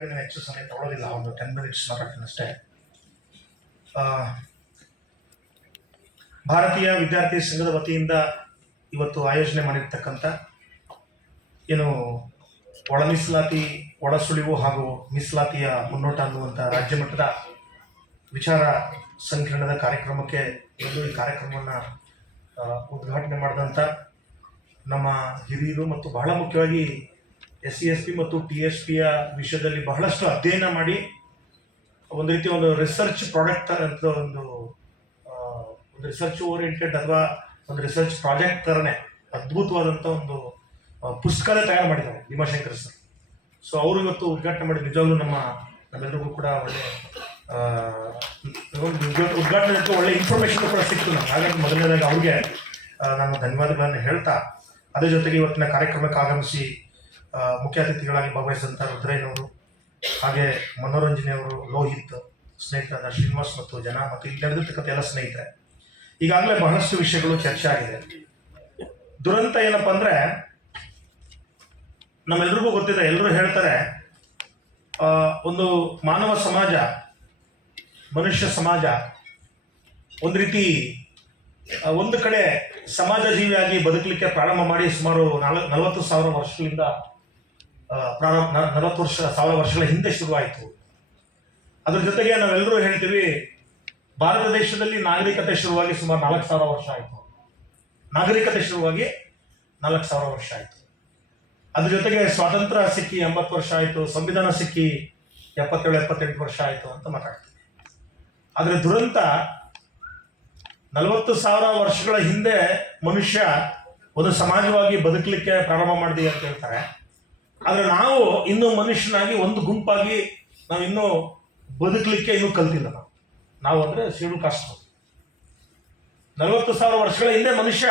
ಹೆಚ್ಚು ಸಮಯ ತಗೊಳ್ಳೋದಿಲ್ಲ, ಒಂದು 10 ಮಿನಿಟ್ಸ್ ಮಾತಾಡ್ತೀನಿ ಅಷ್ಟೇ. ಭಾರತೀಯ ವಿದ್ಯಾರ್ಥಿ ಸಂಘದ ವತಿಯಿಂದ ಇವತ್ತು ಆಯೋಜನೆ ಮಾಡಿರ್ತಕ್ಕಂಥ ಏನು ಒಳ ಮೀಸಲಾತಿ, ಒಳ ಸುಳಿವು ಹಾಗೂ ಮೀಸಲಾತಿಯ ಮುನ್ನೋಟ ಅನ್ನುವಂಥ ರಾಜ್ಯ ಮಟ್ಟದ ವಿಚಾರ ಸಂಕಿರಣದ ಕಾರ್ಯಕ್ರಮಕ್ಕೆ ಇವತ್ತು ಈ ಕಾರ್ಯಕ್ರಮವನ್ನು ಉದ್ಘಾಟನೆ ಮಾಡಿದಂಥ ನಮ್ಮ ಹಿರಿಯರು ಮತ್ತು ಬಹಳ ಮುಖ್ಯವಾಗಿ SC/ST ಮತ್ತು TSPಯ ವಿಷಯದಲ್ಲಿ ಬಹಳಷ್ಟು ಅಧ್ಯಯನ ಮಾಡಿ ಒಂದು ರೀತಿ ಒಂದು ರಿಸರ್ಚ್ ಪ್ರಾಡಕ್ಟ್ ಅಂತ ಒಂದು ರಿಸರ್ಚ್ ಓರಿಯೆಂಟೆಡ್ ಅಥವಾ ಒಂದು ರಿಸರ್ಚ್ ಪ್ರಾಜೆಕ್ಟ್ ಥರನೇ ಅದ್ಭುತವಾದಂಥ ಒಂದು ಪುಸ್ತಕನೇ ತಯಾರು ಮಾಡಿದ್ದಾರೆ ಭೀಮಾಶಂಕರ್ ಸರ್. ಸೊ ಅವರು ಇವತ್ತು ಉದ್ಘಾಟನೆ ಮಾಡಿ ನಿಜವಾಗ್ಲೂ ನಮ್ಮೆಲ್ಲರಿಗೂ ಕೂಡ ಒಳ್ಳೆ ಉದ್ಘಾಟನೆ ಒಳ್ಳೆ ಇನ್ಫಾರ್ಮೇಷನ್ ಕೂಡ ಸಿಕ್ತು ನಮ್ಗೆ. ಹಾಗಾಗಿ ಮೊದಲನೇದಾಗಿ ಅವ್ರಿಗೆ ನಾನು ಧನ್ಯವಾದಗಳನ್ನು ಹೇಳ್ತಾ, ಅದೇ ಜೊತೆಗೆ ಇವತ್ತಿನ ಕಾರ್ಯಕ್ರಮಕ್ಕೆ ಆಗಮಿಸಿ ಮುಖ್ಯ ಅತಿಥಿಗಳಾಗಿ ಭಾಗವಹಿಸಿದಂಥ ರುದ್ರಯ್ಯನವರು, ಹಾಗೆ ಮನೋರಂಜನೆಯವರು, ಲೋಹಿತ್, ಸ್ನೇಹಿತರಾದ ಶ್ರೀನಿವಾಸ್ ಮತ್ತು ಜನ ಮತ್ತು ಇಲ್ಲಿ ನಡೆದಿರ್ತಕ್ಕಂಥ ಎಲ್ಲ ಸ್ನೇಹಿತರೆ, ಈಗಾಗಲೇ ಬಹಳಷ್ಟು ವಿಷಯಗಳು ಚರ್ಚೆ ಆಗಿದೆ. ದುರಂತ ಏನಪ್ಪ ಅಂದರೆ, ನಮ್ಮೆಲ್ರಿಗೂ ಗೊತ್ತಿದೆ, ಎಲ್ಲರೂ ಹೇಳ್ತಾರೆ ಒಂದು ಮಾನವ ಸಮಾಜ, ಮನುಷ್ಯ ಸಮಾಜ ಒಂದು ರೀತಿ ಒಂದು ಕಡೆ ಸಮಾಜ ಜೀವಿಯಾಗಿ ಬದುಕಲಿಕ್ಕೆ ಪ್ರಾರಂಭ ಮಾಡಿ ಸುಮಾರು 40,000 ವರ್ಷಗಳಿಂದ 40,000 ವರ್ಷಗಳ ಹಿಂದೆ ಶುರುವಾಯಿತು. ಅದ್ರ ಜೊತೆಗೆ ನಾವೆಲ್ಲರೂ ಹೇಳ್ತೀವಿ, ಭಾರತ ದೇಶದಲ್ಲಿ ನಾಗರಿಕತೆ ಶುರುವಾಗಿ ಸುಮಾರು 4,000 ವರ್ಷ ಆಯಿತು. ನಾಗರಿಕತೆ ಶುರುವಾಗಿ 4,000 ವರ್ಷ ಆಯಿತು. ಅದ್ರ ಜೊತೆಗೆ ಸ್ವಾತಂತ್ರ್ಯ ಸಿಕ್ಕಿ 80 ವರ್ಷ ಆಯಿತು, ಸಂವಿಧಾನ ಸಿಕ್ಕಿ 77-78 ವರ್ಷ ಆಯಿತು ಅಂತ ಮಾತಾಡ್ತೀವಿ. ಆದರೆ ದುರಂತ 40,000 ವರ್ಷಗಳ ಹಿಂದೆ ಮನುಷ್ಯ ಒಂದು ಸಮಾಜವಾಗಿ ಬದುಕಲಿಕ್ಕೆ ಪ್ರಾರಂಭ ಮಾಡಿದೆ ಅಂತ ಹೇಳ್ತಾರೆ. ಆದರೆ ನಾವು ಇನ್ನೂ ಮನುಷ್ಯನಾಗಿ ಒಂದು ಗುಂಪಾಗಿ ನಾವು ಇನ್ನೂ ಬದುಕಲಿಕ್ಕೆ ಇನ್ನೂ ಕಲ್ತಿಲ್ಲ. ನಾವು ಅಂದರೆ ಶೆಡ್ಯೂಲ್ ಕಾಸ್ಟ್. 40,000 ವರ್ಷಗಳ ಹಿಂದೆ ಮನುಷ್ಯ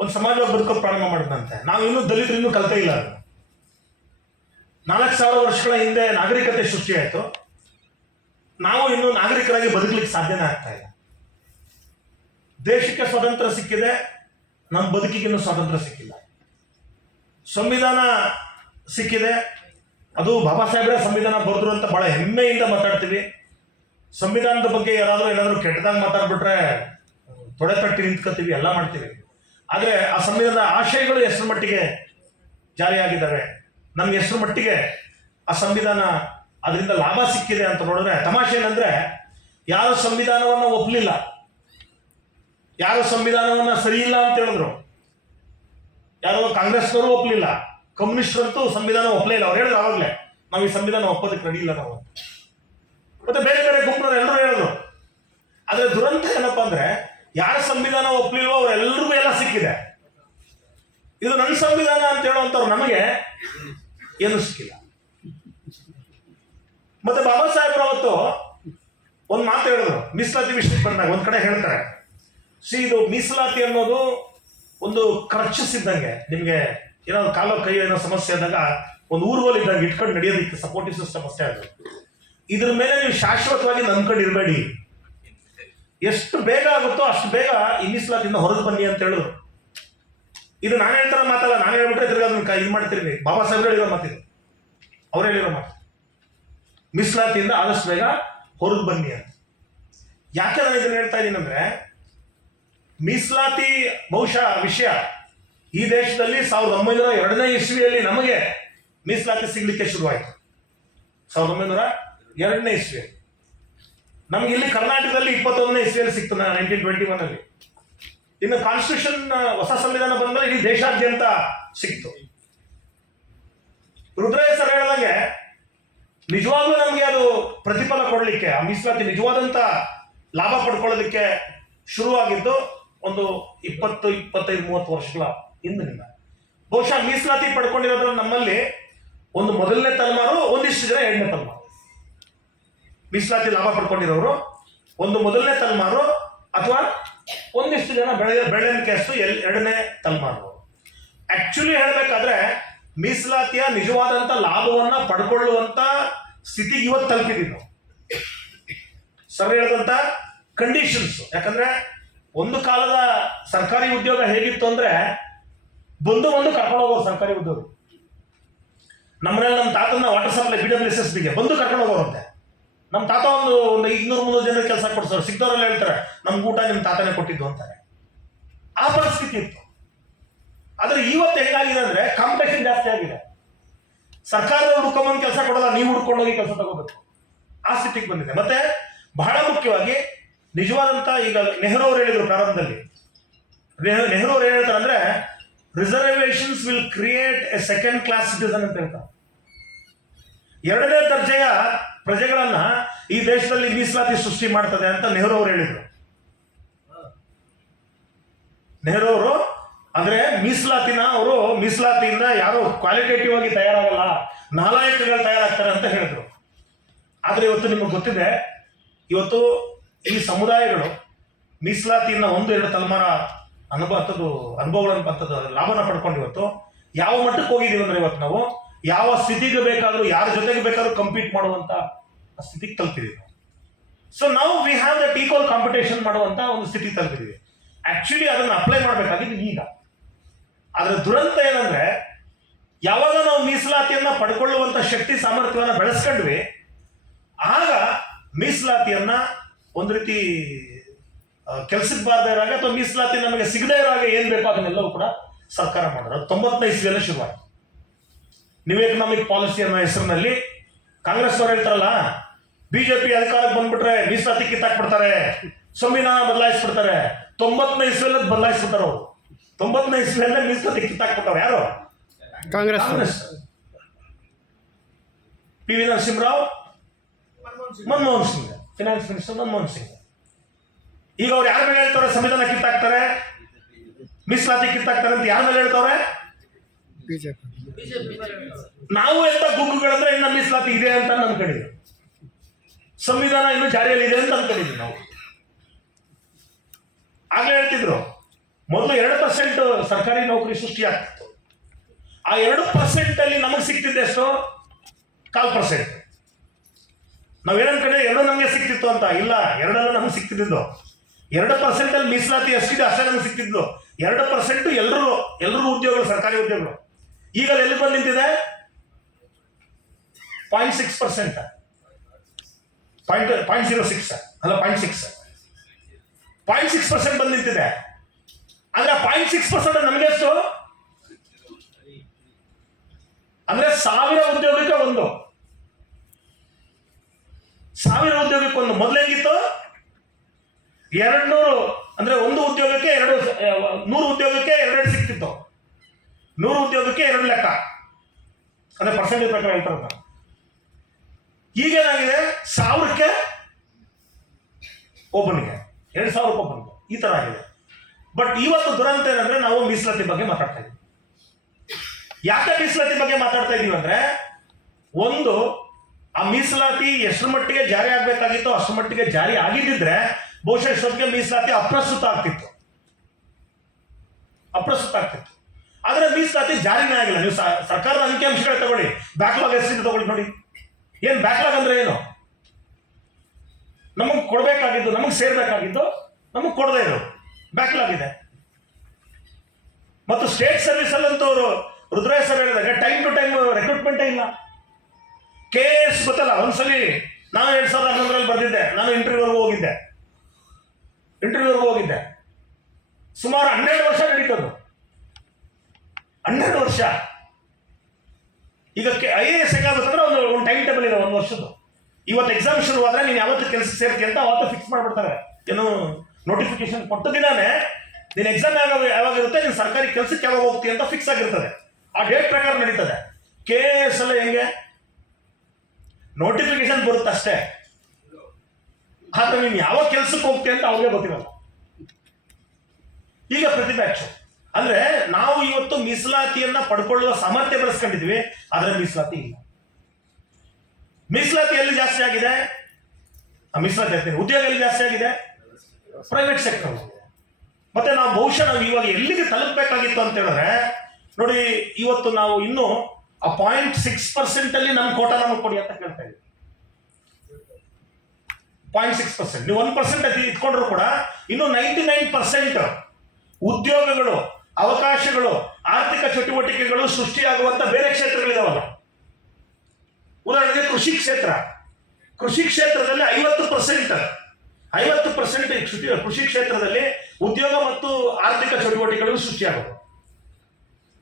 ಒಂದು ಸಮಾಜವಾಗಿ ಬದುಕೋಕೆ ಪ್ರಾರಂಭ ಮಾಡಿದಂತೆ. ನಾವು ಇನ್ನೂ ದಲಿತರು ಇನ್ನೂ ಕಲ್ತೇ ಇಲ್ಲ. 4,000 ವರ್ಷಗಳ ಹಿಂದೆ ನಾಗರಿಕತೆ ಸೃಷ್ಟಿಯಾಯಿತು. ನಾವು ಇನ್ನೂ ನಾಗರಿಕರಾಗಿ ಬದುಕಲಿಕ್ಕೆ ಸಾಧ್ಯನೇ ಆಗ್ತಾ ಇಲ್ಲ. ದೇಶಕ್ಕೆ ಸ್ವಾತಂತ್ರ್ಯ ಸಿಕ್ಕಿದೆ, ನಮ್ಮ ಬದುಕಿಗೆ ಇನ್ನೂ ಸ್ವಾತಂತ್ರ್ಯ ಸಿಕ್ಕಿಲ್ಲ. ಸಂವಿಧಾನ ಸಿಕ್ಕಿದೆ, ಅದು ಬಾಬಾ ಸಾಹೇಬ್ರೆ ಸಂವಿಧಾನ ಬರೆದ್ರು ಅಂತ ಬಹಳ ಹೆಮ್ಮೆಯಿಂದ ಮಾತಾಡ್ತೀವಿ. ಸಂವಿಧಾನದ ಬಗ್ಗೆ ಏನಾದರೂ ಕೆಟ್ಟದಾಗಿ ಮಾತಾಡ್ಬಿಟ್ರೆ ತೊಡೆ ತಟ್ಟಿ ನಿಂತ್ಕೋತೀವಿ, ಎಲ್ಲ ಮಾಡ್ತೀವಿ. ಆದರೆ ಆ ಸಂವಿಧಾನದ ಆಶಯಗಳು ಎಷ್ಟರ ಮಟ್ಟಿಗೆ ಜಾರಿಯಾಗಿದ್ದಾವೆ, ನಮ್ಗೆ ಎಷ್ಟರ ಮಟ್ಟಿಗೆ ಆ ಸಂವಿಧಾನ ಅದರಿಂದ ಲಾಭ ಸಿಕ್ಕಿದೆ ಅಂತ ನೋಡಿದ್ರೆ, ತಮಾಷೆ ಏನಂದ್ರೆ, ಯಾರು ಸಂವಿಧಾನವನ್ನು ಒಪ್ಪಲಿಲ್ಲ, ಯಾರು ಸಂವಿಧಾನವನ್ನು ಸರಿ ಇಲ್ಲ ಅಂತ ಹೇಳಿದ್ರು, ಯಾರೋ ಕಾಂಗ್ರೆಸ್ನವರು ಒಪ್ಪಲಿಲ್ಲ, ಕಮ್ಯುನಿಸ್ಟರಂತೂ ಸಂವಿಧಾನ ಒಪ್ಪಲೇ ಇಲ್ಲ. ಅವ್ರು ಹೇಳಿದ್ರು ಆವಾಗಲೇ, ನಾವು ಈ ಸಂವಿಧಾನ ಒಪ್ಪೋದಕ್ಕೆ ರೆಡಿ ಇಲ್ಲ ನಾವು. ಮತ್ತೆ ಬೇರೆ ಬೇರೆ ಗುಂಪಿನವ್ರು ಎಲ್ಲರೂ ಹೇಳಿದ್ರು. ಆದರೆ ದುರಂತ ಏನಪ್ಪ ಅಂದ್ರೆ, ಯಾರ ಸಂವಿಧಾನ ಒಪ್ಪಲಿಲ್ವೋ ಅವರೆಲ್ಲರಿಗೂ ಎಲ್ಲ ಸಿಕ್ಕಿದೆ. ಇದು ನನ್ನ ಸಂವಿಧಾನ ಅಂತ ಹೇಳುವಂಥವ್ರು ನಮಗೆ ಏನು ಸಿಕ್ಕಿಲ್ಲ. ಮತ್ತೆ ಬಾಬಾ ಸಾಹೇಬ್ರು ಅವತ್ತು ಒಂದು ಮಾತು ಹೇಳಿದ್ರು, ಮೀಸಲಾತಿ ವಿಷಯಕ್ಕೆ ಬಂದಾಗ ಒಂದ್ ಕಡೆ ಹೇಳ್ತಾರೆ, ಇದು ಮೀಸಲಾತಿ ಅನ್ನೋದು ಒಂದು ಕ್ರಚಸ್ ಇದ್ದಂಗೆ. ನಿಮಗೆ ಏನಾದ್ರು ಕಾಲೋ ಕೈಯೋ ಏನೋ ಸಮಸ್ಯೆ ಆದಾಗ ಒಂದು ಊರುಗೋಲ್ ಇದ್ದಂಗೆ ಇಟ್ಕೊಂಡು ನಡೆಯೋದಕ್ಕೆ ಸಪೋರ್ಟಿವ್ ಸಿಸ್ಟಮ್ ಅಷ್ಟೇ ಅದು. ಇದ್ರ ಮೇಲೆ ನೀವು ಶಾಶ್ವತವಾಗಿ ನಂಬ್ಕೊಂಡು ಇರಬೇಡಿ. ಎಷ್ಟು ಬೇಗ ಆಗುತ್ತೋ ಅಷ್ಟು ಬೇಗ ಈ ಮೀಸಲಾತಿಯಿಂದ ಹೊರಗೆ ಬನ್ನಿ ಅಂತ ಹೇಳಿದ್ರು. ಇದು ನಾನು ಹೇಳ್ತಾರ ಮಾತಲ್ಲ, ನಾನು ಹೇಳ್ಬಿಟ್ರೆ ತಿರ್ಗಿ ಅದನ್ನ ಇದು ಮಾಡ್ತಿರ್ಲಿ. ಬಾಬಾ ಸಾಹೇಬ್ರು ಹೇಳಿರೋ ಮಾತಿದು, ಅವ್ರು ಹೇಳಿರೋ ಮಾತು, ಮೀಸಲಾತಿಯಿಂದ ಆದಷ್ಟು ಬೇಗ ಹೊರಗೆ ಬನ್ನಿ ಅಂತ. ಯಾಕೆ ನಾನು ಇದನ್ನ ಹೇಳ್ತಾ ಇದ್ದೀನಿ ಅಂದ್ರೆ, ಮೀಸಲಾತಿ ಬಹುಶಃ ವಿಷಯ ಈ ದೇಶದಲ್ಲಿ 1902ನೇ ಇಸ್ವಿಯಲ್ಲಿ ನಮಗೆ ಮೀಸಲಾತಿ ಸಿಗ್ಲಿಕ್ಕೆ ಶುರುವಾಯಿತು. 1902ನೇ ಇಸ್ವಿಯಲ್ಲಿ ನಮ್ಗೆ ಇಲ್ಲಿ ಕರ್ನಾಟಕದಲ್ಲಿ 21ನೇ ಇಸ್ವಿಯಲ್ಲಿ ಸಿಕ್ತು, 1921 ಇನ್ನು ಕಾನ್ಸ್ಟಿಟ್ಯೂಷನ್ ಹೊಸ ಸಂವಿಧಾನ ಬಂದ್ಮೇಲೆ ಇಡೀ ದೇಶಾದ್ಯಂತ ಸಿಕ್ತು. ರುದ್ರಯ್ಯ ಸರ್ ಹೇಳಿದಂಗೆ ನಿಜವಾಗ್ಲೂ ನಮಗೆ ಅದು ಪ್ರತಿಫಲ ಕೊಡಲಿಕ್ಕೆ, ಆ ಮೀಸಲಾತಿ ನಿಜವಾದಂತ ಲಾಭ ಪಡ್ಕೊಳ್ಳೋದಕ್ಕೆ ಶುರುವಾಗಿದ್ದು ಒಂದು 20, 25, 30 ವರ್ಷಗಳ ಹಿಂದಿನಿಂದ. ಬಹುಶಃ ಮೀಸಲಾತಿ ಪಡ್ಕೊಂಡಿರೋದ್ರ ನಮ್ಮಲ್ಲಿ ಒಂದು ಮೊದಲನೇ ತಲೆಮಾರು, ಒಂದಿಷ್ಟು ಜನ ಎರಡನೇ ತಲೆಮಾರು. ಮೀಸಲಾತಿ ಲಾಭ ಪಡ್ಕೊಂಡಿರೋರು ಒಂದು ಮೊದಲನೇ ತಲೆಮಾರು, ಅಥವಾ ಒಂದಿಷ್ಟು ಜನ ಬೆಳವಣಿಗೆಯಷ್ಟು ಎರಡನೇ ತಲೆಮಾರು. ಆಕ್ಚುಲಿ ಹೇಳಬೇಕಾದ್ರೆ ಮೀಸಲಾತಿಯ ನಿಜವಾದಂತ ಲಾಭವನ್ನ ಪಡ್ಕೊಳ್ಳುವಂತ ಸ್ಥಿತಿಗೆ ಇವತ್ತು ತಲುಪಿದ್ದೀವಿ ನಾವು. ಸರ್ ಹೇಳಿದಂತ ಕಂಡೀಷನ್ಸ್. ಯಾಕಂದ್ರೆ ಒಂದು ಕಾಲದ ಸರ್ಕಾರಿ ಉದ್ಯೋಗ ಹೇಗಿತ್ತು ಅಂದ್ರೆ, ಬಂದು ಕರ್ಕೊಂಡು ಹೋಗೋರು ಸರ್ಕಾರಿ ಉದ್ಯೋಗ. ನಮ್ಮನೇಲಿ ನಮ್ಮ ತಾತನ ವಾಟರ್ ಸಪ್ಲೈ BWSSBಗೆ ಬಂದು ಕರ್ಕೊಂಡು ಹೋಗೋರಂತೆ. ನಮ್ಮ ತಾತ ಒಂದು 200-300 ಜನರಿಗೆ ಕೆಲಸ ಕೊಡ್ಸೋರು. ಸಿಗ್ದವರೆಲ್ಲ ಹೇಳ್ತಾರೆ ನಮ್ಗೆ ಊಟ ನಿಮ್ಮ ತಾತನೇ ಕೊಟ್ಟಿದ್ದು ಅಂತಾರೆ. ಆ ಪರಿಸ್ಥಿತಿ ಇತ್ತು. ಆದ್ರೆ ಇವತ್ತು ಹೇಗಾಗಿದೆ ಅಂದ್ರೆ ಕಾಂಪಿಟೇಷನ್ ಜಾಸ್ತಿ ಆಗಿದೆ. ಸರ್ಕಾರದವ್ರು ಹುಡ್ಕೊಂಬಂದು ಕೆಲಸ ಕೊಡಲ್ಲ, ನೀವು ಹುಡ್ಕೊಂಡೋಗಿ ಕೆಲಸ ತಗೋಬೇಕು. ಆ ಸ್ಥಿತಿಗೆ ಬಂದಿದೆ. ಮತ್ತೆ ಬಹಳ ಮುಖ್ಯವಾಗಿ ನಿಜವಾದಂತ, ಈಗ ನೆಹರು ಅವರು ಹೇಳಿದ್ರು ಪ್ರಾರಂಭದಲ್ಲಿ, ನೆಹರು ಅವ್ರು ಏನ್ ಹೇಳ್ತಾರೆ ಅಂದ್ರೆ reservations will create A second class citizen ಅಂತ ಹೇಳ್ತಾರೆ. ಎರಡನೇ ದರ್ಜೆಯ ಪ್ರಜೆಗಳನ್ನ ಈ ದೇಶದಲ್ಲಿ ಮೀಸಲಾತಿ ಸೃಷ್ಟಿ ಮಾಡ್ತದೆ ಅಂತ ನೆಹರು ಅವರು ಹೇಳಿದ್ರು. ನೆಹರು ಅವರು ಅಂದ್ರೆ ಮೀಸಲಾತಿಯಿಂದ ಯಾರು ಕ್ವಾಲಿಟೇಟಿವ್ ಆಗಿ ತಯಾರಾಗಲ್ಲ, ನಾಲಾಯಕಗಳು ತಯಾರಾಗ್ತಾರೆ ಅಂತ ಹೇಳಿದ್ರು. ಆದ್ರೆ ಇವತ್ತು ನಿಮಗೆ ಗೊತ್ತಿದೆ, ಇವತ್ತು ಈ ಸಮುದಾಯಗಳು ಮೀಸಲಾತಿಯನ್ನ 1-2 ತಲೆಮಾರ ಅನುಭವಗಳನ್ನ ಲಾಭನ ಪಡ್ಕೊಂಡು ಇವತ್ತು ಯಾವ ಮಟ್ಟಕ್ಕೆ ಹೋಗಿದೀವಿ ಅಂದ್ರೆ ಇವತ್ತು ನಾವು ಯಾವ ಸ್ಥಿತಿಗೆ ಬೇಕಾದ್ರೂ ಯಾರ ಜೊತೆಗೆ ಬೇಕಾದ್ರೂ ಕಂಪೀಟ್ ಮಾಡುವಂತ ಸ್ಥಿತಿಗೆ ತಲುಪಿದೀವಿ. ಸೊ ನಾವು we have that equal competition ಮಾಡುವಂತ ಒಂದು ಸ್ಥಿತಿ ತಲುಪಿದೀವಿ. ಆಕ್ಚುಲಿ ಅದನ್ನ ಅಪ್ಲೈ ಮಾಡಬೇಕಾಗಿದ್ದು ಈಗ. ಆದ್ರೆ ದುರಂತ ಏನಂದ್ರೆ ಯಾವಾಗ ನಾವು ಮೀಸಲಾತಿಯನ್ನ ಪಡ್ಕೊಳ್ಳುವಂತ ಶಕ್ತಿ ಸಾಮರ್ಥ್ಯವನ್ನ ಬೆಳೆಸ್ಕೊಂಡ್ವಿ, ಆಗ ಮೀಸಲಾತಿಯನ್ನ ಒಂದು ರೀತಿ ಕೆಲ್ಸಕ್ಕೆ ಬಾರದೇ ಇರಾಗ ಅಥವಾ ಮೀಸಲಾತಿ ನಮಗೆ ಸಿಗದೇ ಇರಾಗ ಏನ್ ಬೇಕೋ ಅದನ್ನೆಲ್ಲವೂ ಕೂಡ ಸರ್ಕಾರ ಮಾಡೋದು. ಅದು 95 ಇಸ್ವಿಯಲ್ಲೇ ಶುರುವಾಯಿತು. ನ್ಯೂ ಎಕನಾಮಿಕ್ ಪಾಲಿಸಿ ಅನ್ನೋ ಹೆಸರಿನಲ್ಲಿ ಕಾಂಗ್ರೆಸ್ ಅವರು ಹೇಳ್ತಾರಲ್ಲ, ಬಿಜೆಪಿ ಅಧಿಕಾರಕ್ಕೆ ಬಂದ್ಬಿಟ್ರೆ ಮೀಸಲಾತಿ ಕಿತ್ತಾಕ್ಬಿಡ್ತಾರೆ, ಸಂವಿಧಾನ ಬದಲಾಯಿಸ್ಬಿಡ್ತಾರೆ. 95 ಇಸ್ವಿಯಲ್ಲೇ ಬದಲಾಯಿಸ್ಬಿಡ್ತಾರೆ ಅವರು. 95 ಇಸ್ವಿಯಲ್ಲೇ ಮೀಸಲಾತಿ ಕಿತ್ತಾಕ್ಬಿಟ್ಟವ್ರು ಯಾರು? Congress. PV Narasimha Rao, Manmohan Singh, finance minister Manmohan Singh. ಈಗ ಅವ್ರು ಯಾರ ಮೇಲೆ ಹೇಳ್ತವ್ರೆ ಸಂವಿಧಾನ ಕಿತ್ತಾಕ್ತಾರೆ, ಮೀಸಲಾತಿ ಕಿತ್ತಾಕ್ತಾರೆ ಅಂತ ಯಾರ ಮೇಲೆ ಹೇಳ್ತವ್ರೆ? ನಾವು ಎಂತ ಗುಗ್ಗುಗಳಂದ್ರೆ ಇನ್ನ ಮೀಸಲಾತಿ ಇದೆ ಅಂತ ಅನ್ಕೊಂಡಿದ್ವಿ, ಸಂವಿಧಾನ ಇನ್ನು ಜಾರಿಯಲ್ಲಿ ಇದೆ ಅಂತ ಅನ್ಕೊಂಡಿದ್ವಿ ನಾವು. ಆಗ್ಲೇ ಹೇಳ್ತಿದ್ರು ಮೊದಲು 2% ಸರ್ಕಾರಿ ನೌಕರಿ ಸೃಷ್ಟಿ ಆಗ್ತಿತ್ತು. ಆ 2% ಅಲ್ಲಿ ನಮಗೆ ಸಿಗ್ತಿದ್ದೆ ಎಷ್ಟು? 1/4%. ನಾವೇನ್ ಅನ್ಕೊಂಡ್ರೆ 2 ನಮಗೆ ಸಿಕ್ತಿತ್ತು ಅಂತ. ಇಲ್ಲ, 2 ನಮಗೆ ಸಿಕ್ತಿದ್ದು. 2% ಅಲ್ಲಿ ಮೀಸಲಾತಿ ಎಷ್ಟಿದೆ ಅಷ್ಟೇ ನಮಗೆ ಸಿಕ್ತಿದ್ದು. 2% ಎಲ್ಲರೂ ಉದ್ಯೋಗಗಳು, ಸರ್ಕಾರಿ ಉದ್ಯೋಗಗಳು. ಈಗ ಎಲ್ಲಿ ಬಂದು ನಿಂತಿದೆ? 0.6%, 0.06 ಅಲ್ಲ 0.6% ಬಂದು ನಿಂತಿದೆ. ಅಂದ್ರೆ 0.6% ನಮಗೆ ಎಷ್ಟು ಅಂದ್ರೆ 1000 ಉದ್ಯೋಗಕ್ಕೆ ಒಂದು. ಮೊದಲು ಹೆಂಗಿತ್ತು? 200 ಅಂದ್ರೆ ಒಂದು ಉದ್ಯೋಗಕ್ಕೆ 100 ಉದ್ಯೋಗಕ್ಕೆ 2 ಸಿಕ್ತಿತ್ತು. 100 ಉದ್ಯೋಗಕ್ಕೆ 2 ಲೆಕ್ಕ, ಅಂದ್ರೆ ಪರ್ಸೆಂಟೇಜ್ ಪ್ರಕಾರ ಹೇಳ್ತಾರೆ. ಈಗೇನಾಗಿದೆ? 1000ಕ್ಕೆ ಒಬ್ಬನಿಗೆ, 2000ಕ್ಕೆ ಒಬ್ಬನಿಗೆ, ಈ ತರ ಆಗಿದೆ. ಬಟ್ ಇವತ್ತು ದುರಂತ ಏನಂದ್ರೆ ನಾವು ಮೀಸಲಾತಿ ಬಗ್ಗೆ ಮಾತಾಡ್ತಾ ಇದ್ದೀವಿ. ಯಾಕೆ ಮೀಸಲಾತಿ ಬಗ್ಗೆ ಮಾತಾಡ್ತಾ ಇದೀವಿ ಅಂದ್ರೆ, ಒಂದು, ಆ ಮೀಸಲಾತಿ ಎಷ್ಟರ ಮಟ್ಟಿಗೆ ಜಾರಿ ಆಗ್ಬೇಕಾಗಿತ್ತು ಅಷ್ಟರ ಮಟ್ಟಿಗೆ ಜಾರಿ ಆಗಿದ್ದಿದ್ರೆ ಬಹುಶಃ ಇಷ್ಟೊತ್ತಿಗೆ ಮೀಸಲಾತಿ ಅಪ್ರಸ್ತುತ ಆಗ್ತಿತ್ತು. ಆದ್ರೆ ಮೀಸಲಾತಿ ಜಾರಿನೇ ಆಗಿಲ್ಲ. ನೀವು ಸರ್ಕಾರದ ಅಂಕಿಅಂಶಗಳು ತಗೊಳ್ಳಿ, ಬ್ಯಾಕ್ಲಾಗ್ ಎಷ್ಟಿದೆ ತಗೊಳ್ಳಿ ನೋಡಿ. ಏನ್ ಬ್ಯಾಕ್ಲಾಗ್ ಅಂದ್ರೆ ಏನು? ನಮಗ್ ಕೊಡ್ಬೇಕಾಗಿದ್ದು, ನಮಗ್ ಸೇರ್ಬೇಕಾಗಿದ್ದು ನಮಗ್ ಕೊಡದೇ ಇರೋದು ಬ್ಯಾಕ್ಲಾಗ್ ಇದೆ. ಮತ್ತು ಸ್ಟೇಟ್ ಸರ್ವಿಸ್ ಅಲ್ಲಂತೂ ರುದ್ರೇಶ್ ಸರ್ ಹೇಳಿದಾಗ ಟೈಮ್ ಟು ಟೈಮ್ ರೆಕ್ರೂಟ್ಮೆಂಟೇ ಇಲ್ಲ. KS ಗೊತ್ತಲ್ಲ, ಒಂದ್ಸಲಿ ನಾನು 2011ರಲ್ಲಿ ಬರ್ದಿದ್ದೆ. ನಾನು ಇಂಟರ್ವ್ಯೂವರೆಗೂ ಹೋಗಿದ್ದೆ. ಸುಮಾರು 12 ವರ್ಷ ನಡೀತದ್ದು. 12 ವರ್ಷ. ಈಗ IAS ಹೇಗಾಗುತ್ತಂದ್ರೆ ಒಂದು ಟೈಮ್ ಟೇಬಲ್ ಇದೆ 1 ವರ್ಷದ್ದು. ಇವತ್ತು ಎಕ್ಸಾಮ್ ಶುರುವಾದ್ರೆ ನೀನು ಯಾವತ್ತು ಕೆಲಸಕ್ಕೆ ಸೇರ್ತೀಯ ಅಂತ ಅವತ್ತು ಫಿಕ್ಸ್ ಮಾಡ್ಬಿಡ್ತಾರೆ. ಏನು ನೋಟಿಫಿಕೇಶನ್ ಕೊಟ್ಟ ದಿನಾನೇ ನೀನು ಎಕ್ಸಾಮ್ ಯಾವಾಗ ಇರುತ್ತೆ, ನೀನು ಸರ್ಕಾರಿ ಕೆಲಸಕ್ಕೆ ಯಾವಾಗ ಹೋಗ್ತೀಯ ಅಂತ ಫಿಕ್ಸ್ ಆಗಿರ್ತದೆ. ಆ ಡೇಟ್ ಪ್ರಕಾರ ನಡೀತದೆ. KS ಎಲ್ಲ ಹೆಂಗೆ? ನೋಟಿಫಿಕೇಶನ್ ಬರುತ್ತೆ ಅಷ್ಟೇ, ಆದ್ರೆ ನೀನು ಯಾವ ಕೆಲಸಕ್ಕೆ ಹೋಗ್ತೀಯ ಅಂತ ಅವ್ರಿಗೆ ಗೊತ್ತಿರಲ್ಲ. ಈಗ ಪ್ರತಿಪಕ್ಷ ಅಂದ್ರೆ ನಾವು ಇವತ್ತು ಮೀಸಲಾತಿಯನ್ನ ಪಡ್ಕೊಳ್ಳುವ ಸಾಮರ್ಥ್ಯ ಬೆಳೆಸ್ಕೊಂಡಿದ್ವಿ, ಆದ್ರೆ ಮೀಸಲಾತಿ ಇಲ್ಲ. ಮೀಸಲಾತಿ ಎಲ್ಲಿ ಜಾಸ್ತಿ ಆಗಿದೆ? ಉದ್ಯೋಗ ಎಲ್ಲಿ ಜಾಸ್ತಿ ಆಗಿದೆ? Private sector. ಮತ್ತೆ ನಾವು ಬಹುಶಃ ಇವಾಗ ಎಲ್ಲಿಗೆ ತಲುಪಬೇಕಾಗಿತ್ತು ಅಂತ ಹೇಳಿದ್ರೆ ನೋಡಿ, ಇವತ್ತು ನಾವು ಇನ್ನು ಆ 0.6% ಅಲ್ಲಿ ನಮ್ಮ ಕೋಟ ನಮಗೆ ಕೊಡಿ ಅಂತ ಕೇಳ್ತಾ ಇದ್ದೀವಿ. 0.6%. ನೀವು 1% ಅತಿ ಇಟ್ಕೊಂಡ್ರು ಕೂಡ ಇನ್ನು 99% ಉದ್ಯೋಗಗಳು, ಅವಕಾಶಗಳು, ಆರ್ಥಿಕ ಚಟುವಟಿಕೆಗಳು ಸೃಷ್ಟಿಯಾಗುವಂತ ಬೇರೆ ಕ್ಷೇತ್ರಗಳಿದಾವಲ್ಲ, ಉದಾಹರಣೆಗೆ ಕೃಷಿ ಕ್ಷೇತ್ರದಲ್ಲಿ 50% ಕೃಷಿ ಕ್ಷೇತ್ರದಲ್ಲಿ ಉದ್ಯೋಗ ಮತ್ತು ಆರ್ಥಿಕ ಚಟುವಟಿಕೆಗಳು ಸೃಷ್ಟಿಯಾಗಬಹುದು.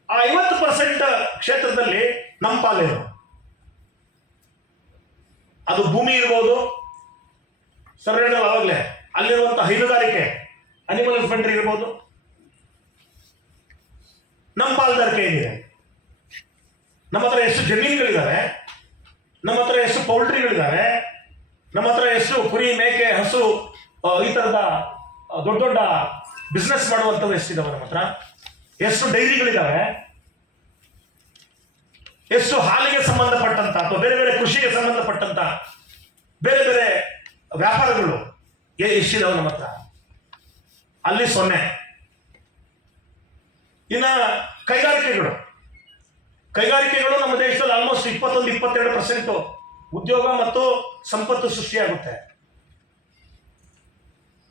ಆ 50% ಕ್ಷೇತ್ರದಲ್ಲಿ ನಮ್ಮ ಪಾಲೇನು? ಅದು ಭೂಮಿ ಇರ್ಬೋದು, ಸರ್ ಹೇಳಿದ್ರಲ್ಲ ಅವಾಗಲೇ, ಅಲ್ಲಿರುವಂಥ ಹೈನುಗಾರಿಕೆ, ಅನಿಮಲ್ ಹಸ್ಬೆಂಡ್ರಿ ಇರ್ಬೋದು. ನಮ್ಮ ಪಾಲ್ದಾರಿಕೆ ಏನಿದೆ? ನಮ್ಮ ಹತ್ರ ಎಷ್ಟು ಜಮೀನುಗಳಿದ್ದಾವೆ, ನಮ್ಮ ಹತ್ರ ಎಷ್ಟು ಪೌಲ್ಟ್ರಿಗಳಿದ್ದಾವೆ, ನಮ್ಮ ಹತ್ರ ಎಷ್ಟು ಕುರಿ, ಮೇಕೆ, ಹಸು, ಈ ಥರದ ದೊಡ್ಡ ದೊಡ್ಡ ಬಿಸ್ನೆಸ್ ಮಾಡುವಂಥದ್ದು ಎಷ್ಟಿದಾವೆ ನಮ್ಮ ಹತ್ರ, ಎಷ್ಟು ಡೈರಿಗಳಿದ್ದಾವೆ, ಎಷ್ಟು ಹಾಲಿಗೆ ಸಂಬಂಧಪಟ್ಟಂತ ಅಥವಾ ಬೇರೆ ಬೇರೆ ಕೃಷಿಗೆ ಸಂಬಂಧಪಟ್ಟಂತ ಬೇರೆ ಬೇರೆ ವ್ಯಾಪಾರಗಳು ಎಷ್ಟಿದಾವೆ ನಮ್ಮ ಹತ್ರ? ಅಲ್ಲಿ 0. ಇನ್ನ ಕೈಗಾರಿಕೆಗಳು ನಮ್ಮ ದೇಶದಲ್ಲಿ ಆಲ್ಮೋಸ್ಟ್ 21-22% ಉದ್ಯೋಗ ಮತ್ತು ಸಂಪತ್ತು ಸೃಷ್ಟಿಯಾಗುತ್ತೆ.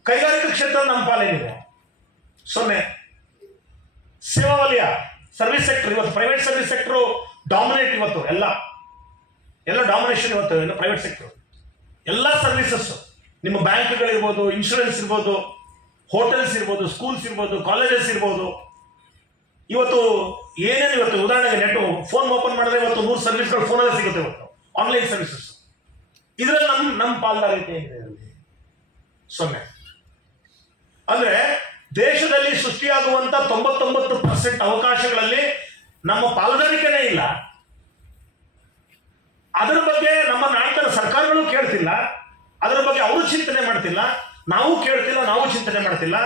ಕೈಗಾರಿಕಾ ಕ್ಷೇತ್ರ ನಮ್ಮ ಪಾಲೇನಿದೆ? 0. ಸೇವಾ ವಲಯ, ಸರ್ವಿಸ್ ಸೆಕ್ಟರ್, ಇವತ್ತು ಪ್ರೈವೇಟ್ ಸರ್ವಿಸ್ ಸೆಕ್ಟರ್ ಡಾಮಿನೇಟ್. ಇವತ್ತು ಎಲ್ಲ ಡಾಮಿನೇಷನ್. ಇವತ್ತು ಪ್ರೈವೇಟ್ ಸೆಕ್ಟರ್ ಎಲ್ಲ ಸರ್ವಿಸಸ್, ನಿಮ್ಮ ಬ್ಯಾಂಕ್ಗಳಿರ್ಬೋದು, ಇನ್ಶೂರೆನ್ಸ್ ಇರ್ಬೋದು, ಹೋಟೆಲ್ಸ್ ಇರ್ಬೋದು, ಸ್ಕೂಲ್ಸ್ ಇರ್ಬೋದು, ಕಾಲೇಜಸ್ ಇರ್ಬೋದು. ಇವತ್ತು ಏನೇನು ಇವತ್ತು ಉದಾಹರಣೆಗೆ ಫೋನ್ ಓಪನ್ ಮಾಡಿದ್ರೆ ಇವತ್ತು 100 ಸರ್ವಿಸ್ಗಳು ಫೋನಲ್ಲಿ ಸಿಗುತ್ತೆ. ಇವತ್ತು ಆನ್ಲೈನ್ ಸರ್ವಿಸಸ್. ಇದರಲ್ಲಿ ನಮ್ಮ ಪಾಲ್ದಾರಿಕೆ ಏನಿದೆ? 0. ಅಂದ್ರೆ ದೇಶದಲ್ಲಿ ಸೃಷ್ಟಿಯಾಗುವಂತ 99% ಅವಕಾಶಗಳಲ್ಲಿ ನಮ್ಮ ಪಾಲ್ದಾರಿಕೆನೇ ಇಲ್ಲ. ಅದರ ಬಗ್ಗೆ ನಮ್ಮ ನಾಡಿನ ಸರ್ಕಾರಗಳು ಕೇಳ್ತಿಲ್ಲ, ಅದರ ಬಗ್ಗೆ ಅವರು ಚಿಂತನೆ ಮಾಡ್ತಿಲ್ಲ, ನಾವು ಕೇಳ್ತಿಲ್ಲ, ನಾವು ಚಿಂತನೆ ಮಾಡ್ತಿಲ್ಲ.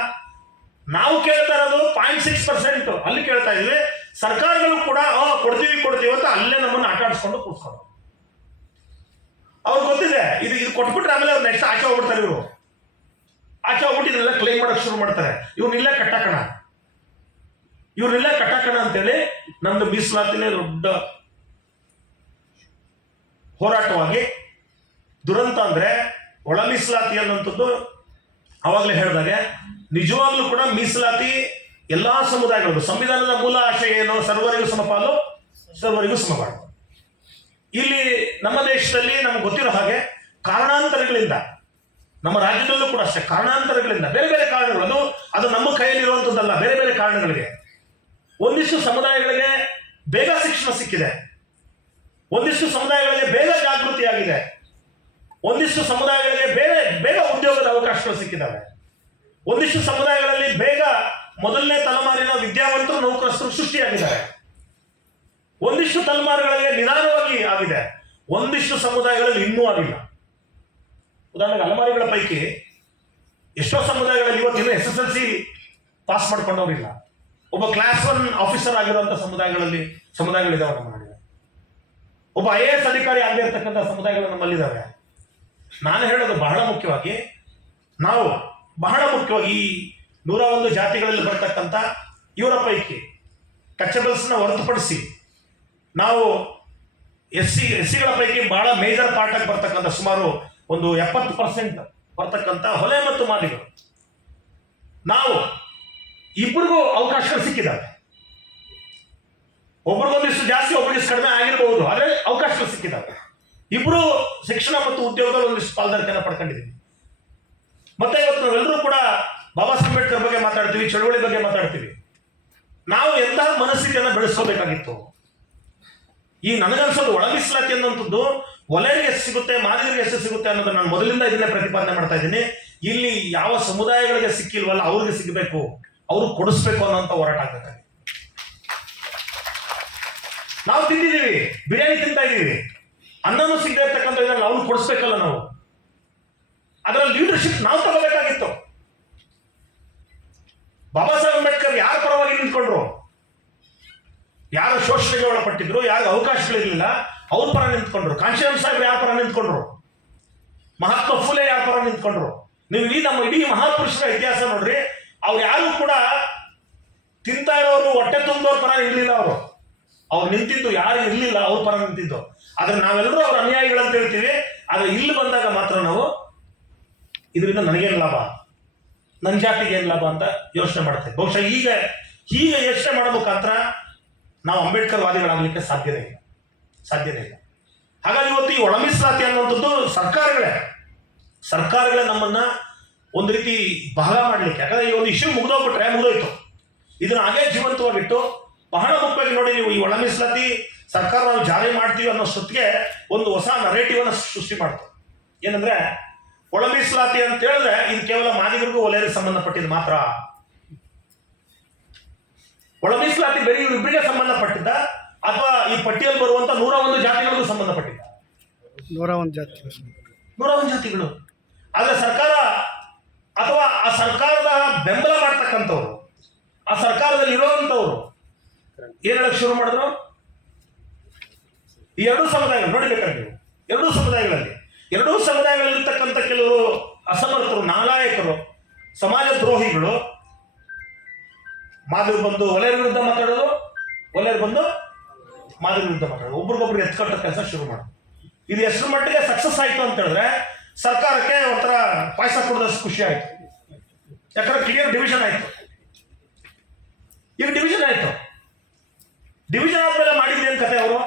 ನಾವು ಕೇಳ್ತಾ ಇರೋದು 0.6% ಅಲ್ಲಿ ಕೇಳ್ತಾ ಇದ್ವಿ. ಸರ್ಕಾರಗಳು ಕೂಡ ಕೊಡ್ತೀವಿ ಅಂತ ಅಲ್ಲೇ ನಮ್ಮನ್ನು ಆಟ ಆಡಿಸ್ಕೊಂಡು ಕೂತ್ಕೊಂಡು, ಅವ್ರಿಗೆ ಗೊತ್ತಿದೆ ಇದು ಕೊಟ್ಬಿಟ್ರೆ ಆಮೇಲೆ ಅವ್ರು ನೆಕ್ಸ್ಟ್ ಆಚೆ ಹೋಗ್ಬಿಡ್ತಾರೆ. ಆಚೆ ಹೋಗ್ಬಿಟ್ಟು ಇದನ್ನೆಲ್ಲ ಕ್ಲೈಮ್ ಮಾಡೋಕೆ ಶುರು ಮಾಡ್ತಾರೆ. ಇವ್ರನ್ನಿಲ್ಲ ಕಟ್ಟಾಕಣ ಅಂತೇಳಿ ನಮ್ದು ಮೀಸಲಾತಿನೇ ದೊಡ್ಡ ಹೋರಾಟವಾಗಿ ದುರಂತ. ಅಂದ್ರೆ ಒಳ ಮೀಸಲಾತಿ ಅನ್ನುವಂಥದ್ದು ಅವಾಗಲೇ ಹೇಳಿದಾಗೆ ನಿಜವಾಗ್ಲೂ ಕೂಡ ಮೀಸಲಾತಿ ಎಲ್ಲಾ ಸಮುದಾಯಗಳು, ಸಂವಿಧಾನದ ಮೂಲ ಆಶಯ ಏನು? ಸರ್ವರಿಗೂ ಸಮಪಾಲು, ಸರ್ವರಿಗೂ ಸಮಪಾಲು. ಇಲ್ಲಿ ನಮ್ಮ ದೇಶದಲ್ಲಿ ನಮ್ಗೆ ಗೊತ್ತಿರೋ ಹಾಗೆ ಕಾರಣಾಂತರಗಳಿಂದ, ನಮ್ಮ ರಾಜ್ಯದಲ್ಲೂ ಕೂಡ ಅಷ್ಟೇ ಕಾರಣಾಂತರಗಳಿಂದ, ಬೇರೆ ಬೇರೆ ಕಾರಣಗಳು, ಅದು ನಮ್ಮ ಕೈಯಲ್ಲಿರುವಂಥದ್ದಲ್ಲ, ಬೇರೆ ಬೇರೆ ಕಾರಣಗಳಿಗೆ ಒಂದಿಷ್ಟು ಸಮುದಾಯಗಳಿಗೆ ಬೇಗ ಶಿಕ್ಷಣ ಸಿಕ್ಕಿದೆ, ಒಂದಿಷ್ಟು ಸಮುದಾಯಗಳಿಗೆ ಬೇಗ ಜಾಗೃತಿ ಆಗಿದೆ, ಒಂದಿಷ್ಟು ಸಮುದಾಯಗಳಿಗೆ ಬೇಗ ಉದ್ಯೋಗದ ಅವಕಾಶಗಳು ಸಿಕ್ಕಿದ್ದಾವೆ, ಒಂದಿಷ್ಟು ಸಮುದಾಯಗಳಲ್ಲಿ ಬೇಗ ಮೊದಲನೇ ತಲೆಮಾರಿನ ವಿದ್ಯಾವಂತರು, ನೌಕರಸ್ಥರು ಸೃಷ್ಟಿಯಾಗಿದ್ದಾರೆ, ಒಂದಿಷ್ಟು ತಲೆಮಾರುಗಳಿಗೆ ನಿಧಾನವಾಗಿ ಆಗಿದೆ, ಒಂದಿಷ್ಟು ಸಮುದಾಯಗಳಲ್ಲಿ ಇನ್ನೂ ಆಗಿಲ್ಲ. ಉದಾಹರಣೆಗೆ ಅಲೆಮಾರಿಗಳ ಪೈಕಿ ಎಷ್ಟೋ ಸಮುದಾಯಗಳಲ್ಲಿ ಇವತ್ತಿನ SSLC ಪಾಸ್ ಮಾಡ್ಕೊಂಡವ್ರಿಲ್ಲ. ಒಬ್ಬ ಕ್ಲಾಸ್ 1 ಆಫೀಸರ್ ಆಗಿರುವಂತ ಸಮುದಾಯಗಳಿದಾವೆ ನಮ್ಮ ನಾಡಿನ. ಒಬ್ಬ IAS ಅಧಿಕಾರಿ ಆಗಿರ್ತಕ್ಕಂಥ ಸಮುದಾಯಗಳು ನಮ್ಮಲ್ಲಿದ್ದಾವೆ. ನಾನು ಹೇಳೋದು ಬಹಳ ಮುಖ್ಯವಾಗಿ ಈ 101 ಜಾತಿಗಳಲ್ಲಿ ಬರ್ತಕ್ಕಂಥ ಇವರ ಪೈಕಿ ಟಚಬಲ್ಸ್ನ ಹೊರತುಪಡಿಸಿ ನಾವು ಎಸ್ಸಿಗಳ ಪೈಕಿ ಬಹಳ ಮೇಜರ್ ಪಾರ್ಟ್ ಆಗಿ ಬರ್ತಕ್ಕಂಥ ಸುಮಾರು ಒಂದು 70% ಬರ್ತಕ್ಕಂಥ ಹೊಲೆ ಮತ್ತು ಮಾದಿಗಳು, ನಾವು ಇಬ್ಬರಿಗೂ ಅವಕಾಶಗಳು ಸಿಕ್ಕಿದ್ದಾವೆ. ಒಬ್ರಿಗೊಂದಿಷ್ಟು ಜಾಸ್ತಿ, ಒಬ್ರಿಗಿಷ್ಟು ಕಡಿಮೆ ಆಗಿರಬಹುದು, ಆದರೆ ಅವಕಾಶಗಳು ಸಿಕ್ಕಿದ್ದಾವೆ. ಇಬ್ಬರು ಶಿಕ್ಷಣ ಮತ್ತು ಉದ್ಯೋಗದಲ್ಲಿ ಒಂದಿಷ್ಟು ಪಾಲ್ದಾರಿಕೆಯನ್ನು ಪಡ್ಕೊಂಡಿದ್ದೀವಿ. ಮತ್ತೆ ಇವತ್ತು ನಾವೆಲ್ಲರೂ ಕೂಡ ಬಾಬಾ ಸಾಹೇಬ್ ಅಂಬೇಡ್ಕರ್ ಬಗ್ಗೆ ಮಾತಾಡ್ತೀವಿ, ಚಳವಳಿ ಬಗ್ಗೆ ಮಾತಾಡ್ತೀವಿ. ನಾವು ಎಂತಹ ಮನಸ್ಥಿತಿಯನ್ನು ಬೆಳೆಸ್ಕೋಬೇಕಾಗಿತ್ತು? ಈ ನನಗನ್ಸೋದು ಒಳ ಮೀಸಲಾತಿ ಅನ್ನುವಂಥದ್ದು ಒಲೆಯರಿಗೆ ಎಷ್ಟು ಸಿಗುತ್ತೆ, ಮಾದಿಗರಿಗೆ ಎಷ್ಟು ಸಿಗುತ್ತೆ ಅನ್ನೋದು ನಾನು ಮೊದಲಿಂದ ಇದನ್ನೇ ಪ್ರತಿಪಾದನೆ ಮಾಡ್ತಾ ಇದ್ದೀನಿ. ಇಲ್ಲಿ ಯಾವ ಸಮುದಾಯಗಳಿಗೆ ಸಿಕ್ಕಿಲ್ವಲ್ಲ ಅವ್ರಿಗೆ ಸಿಗಬೇಕು, ಅವ್ರು ಕೊಡಿಸ್ಬೇಕು ಅನ್ನೋಂಥ ಹೋರಾಟ ಆಗ್ಬೇಕಾಗಿದೆ. ನಾವು ತಿಂದಿದ್ದೀವಿ, ಬಿರಿಯಾನಿ ತಿಂತಾ ಇದ್ದೀವಿ, ಅನ್ನನೂ ಸಿಗದೆ ಇರ್ತಕ್ಕಂಥ ಇದನ್ನು ಅವ್ರು ಕೊಡಿಸ್ಬೇಕಲ್ಲ. ನಾವು ಅದರ ಲೀಡರ್ಶಿಪ್ ನಾವು ತಗೋಬೇಕಾಗಿತ್ತು. ಬಾಬಾ ಸಾಹೇಬ್ ಅಂಬೇಡ್ಕರ್ ಯಾರ ಪರವಾಗಿ ನಿಂತ್ಕೊಂಡ್ರು? ಯಾರು ಶೋಷಣೆಗೆ ಒಳಪಟ್ಟಿದ್ರು, ಯಾರು ಅವಕಾಶಗಳಿರಲಿಲ್ಲ, ಅವ್ರ ಪರ ನಿಂತ್ಕೊಂಡ್ರು. ಕಾಂಶೀರಾಮ್ ಸಾಹೇಬ್ರು ಯಾರ ಪರ ನಿಂತ್ಕೊಂಡ್ರು? ಮಹಾತ್ಮ ಫುಲೆ ಯಾರ ಪರ ನಿಂತ್ಕೊಂಡ್ರು? ನೀವು ನಮ್ಮ ಇಡೀ ಮಹಾಪುರುಷರ ಇತಿಹಾಸ ನೋಡ್ರಿ, ಅವ್ರು ಯಾರು ಕೂಡ ತಿಂತಾ ಇರೋರು ಹೊಟ್ಟೆ ತುಂಬೋರ್ ಪರ ಇರಲಿಲ್ಲ. ಅವ್ರು ನಿಂತಿದ್ದು ಯಾರು ಇರಲಿಲ್ಲ, ಅವ್ರ ಪರ ನಿಂತಿದ್ದು. ಆದ್ರೆ ನಾವೆಲ್ಲರೂ ಅವ್ರ ಅನ್ಯಾಯಿಗಳಂತ ಹೇಳ್ತೀವಿ. ಆದ್ರೆ ಇಲ್ಲಿ ಬಂದಾಗ ಮಾತ್ರ ನಾವು ಇದರಿಂದ ನನಗೇನು ಲಾಭ, ನನ್ನ ಜಾತಿಗೆ ಏನು ಲಾಭ ಅಂತ ಯೋಚನೆ ಮಾಡ್ತೇವೆ. ಬಹುಶಃ ಈಗ ಯೋಚನೆ ಮಾಡೋ ಮುಖಾಂತರ ನಾವು ಅಂಬೇಡ್ಕರ್ ವಾದಿಗಳಾಗಲಿಕ್ಕೆ ಸಾಧ್ಯನೇ ಇಲ್ಲ. ಹಾಗಾಗಿ ಇವತ್ತು ಈ ಒಳ ಮೀಸಲಾತಿ ಅನ್ನುವಂಥದ್ದು ಸರ್ಕಾರಗಳೇ ನಮ್ಮನ್ನ ಒಂದು ರೀತಿ ಭಾಗ ಮಾಡಲಿಕ್ಕೆ, ಯಾಕಂದ್ರೆ ಈ ಒಂದು ಇಶ್ಯೂ ಮುಗಿದೋಯ್ತು. ಇದನ್ನ ಹಾಗೆ ಜೀವಂತವಾಗಿಟ್ಟು ಬಹಳ ಮುಖ್ಯವಾಗಿ ನೋಡಿ, ನೀವು ಈ ಒಳ ಮೀಸಲಾತಿ ಸರ್ಕಾರ ನಾವು ಜಾರಿ ಮಾಡ್ತೀವಿ ಅನ್ನೋ ಸೊತ್ತಿಗೆ ಒಂದು ಹೊಸ ನರೇಟಿವ್ ಅನ್ನು ಸೃಷ್ಟಿ ಮಾಡ್ತಾರೆ. ಏನಂದ್ರೆ ಒಳ ಮೀಸಲಾತಿ ಅಂತ ಹೇಳಿದ್ರೆ ಇದು ಕೇವಲ ಮಾದಿಗರಿಗೂ ಒಲೆಯರಿಗೆ ಸಂಬಂಧಪಟ್ಟಿದ್ದು ಮಾತ್ರ. ಒಳ ಮೀಸಲಾತಿ ಬರೀ ಇವರಿಬ್ಬರಿಗೆ ಸಂಬಂಧಪಟ್ಟಿದ್ದ ಅಥವಾ ಈ ಪಟ್ಟಿಯಲ್ಲಿ ಬರುವಂತ 101 ಜಾತಿಗಳಿಗೂ ಸಂಬಂಧಪಟ್ಟಿದ್ದ? 101 ಜಾತಿಗಳು. ಆದ್ರೆ ಸರ್ಕಾರ ಅಥವಾ ಆ ಸರ್ಕಾರದ ಬೆಂಬಲ ಮಾಡ್ತಕ್ಕಂಥವ್ರು, ಆ ಸರ್ಕಾರದಲ್ಲಿ ಇರುವಂತವ್ರು ಏನ್ ಹೇಳಕ್ ಶುರು ಮಾಡಿದ್ರು? ಈ ಎರಡೂ ಸಮುದಾಯಗಳು ನೋಡಿಬೇಕಾದ್ರೆ ನೀವು ಎರಡೂ ಸಮುದಾಯಗಳಲ್ಲಿರ್ತಕ್ಕಂಥ ಕೆಲವರು ಅಸಮರ್ಥರು, ನಾಲಾಯಕರು, ಸಮಾಜ ದ್ರೋಹಿಗಳು ಮಾದಿರು ಬಂದು ಒಲೆಯರ ವಿರುದ್ಧ ಮಾತಾಡೋದು, ಒಲೆಯರು ಬಂದು ಮಾದಿರು ವಿರುದ್ಧ ಮಾತಾಡೋದು, ಒಬ್ರಿಗೊಬ್ರು ಎತ್ಕಟ್ಟೋ ಕೆಲಸ ಶುರು ಮಾಡೋದು. ಇದು ಎಷ್ಟು ಮಟ್ಟಿಗೆ ಸಕ್ಸಸ್ ಆಯ್ತು ಅಂತ ಹೇಳಿದ್ರೆ ಸರ್ಕಾರಕ್ಕೆ ಒಂಥರ ಪಾಯಸ ಕೊಡೋದಷ್ಟು ಖುಷಿ ಆಯ್ತು. ಯಾಕಂದ್ರೆ ಕ್ಲಿಯರ್ ಡಿವಿಷನ್ ಆಯ್ತು. ಈಗ ಡಿವಿಷನ್ ಆದ್ಮೇಲೆ ಮಾಡಿದ್ದೇನು ಕತೆ ಅವರು?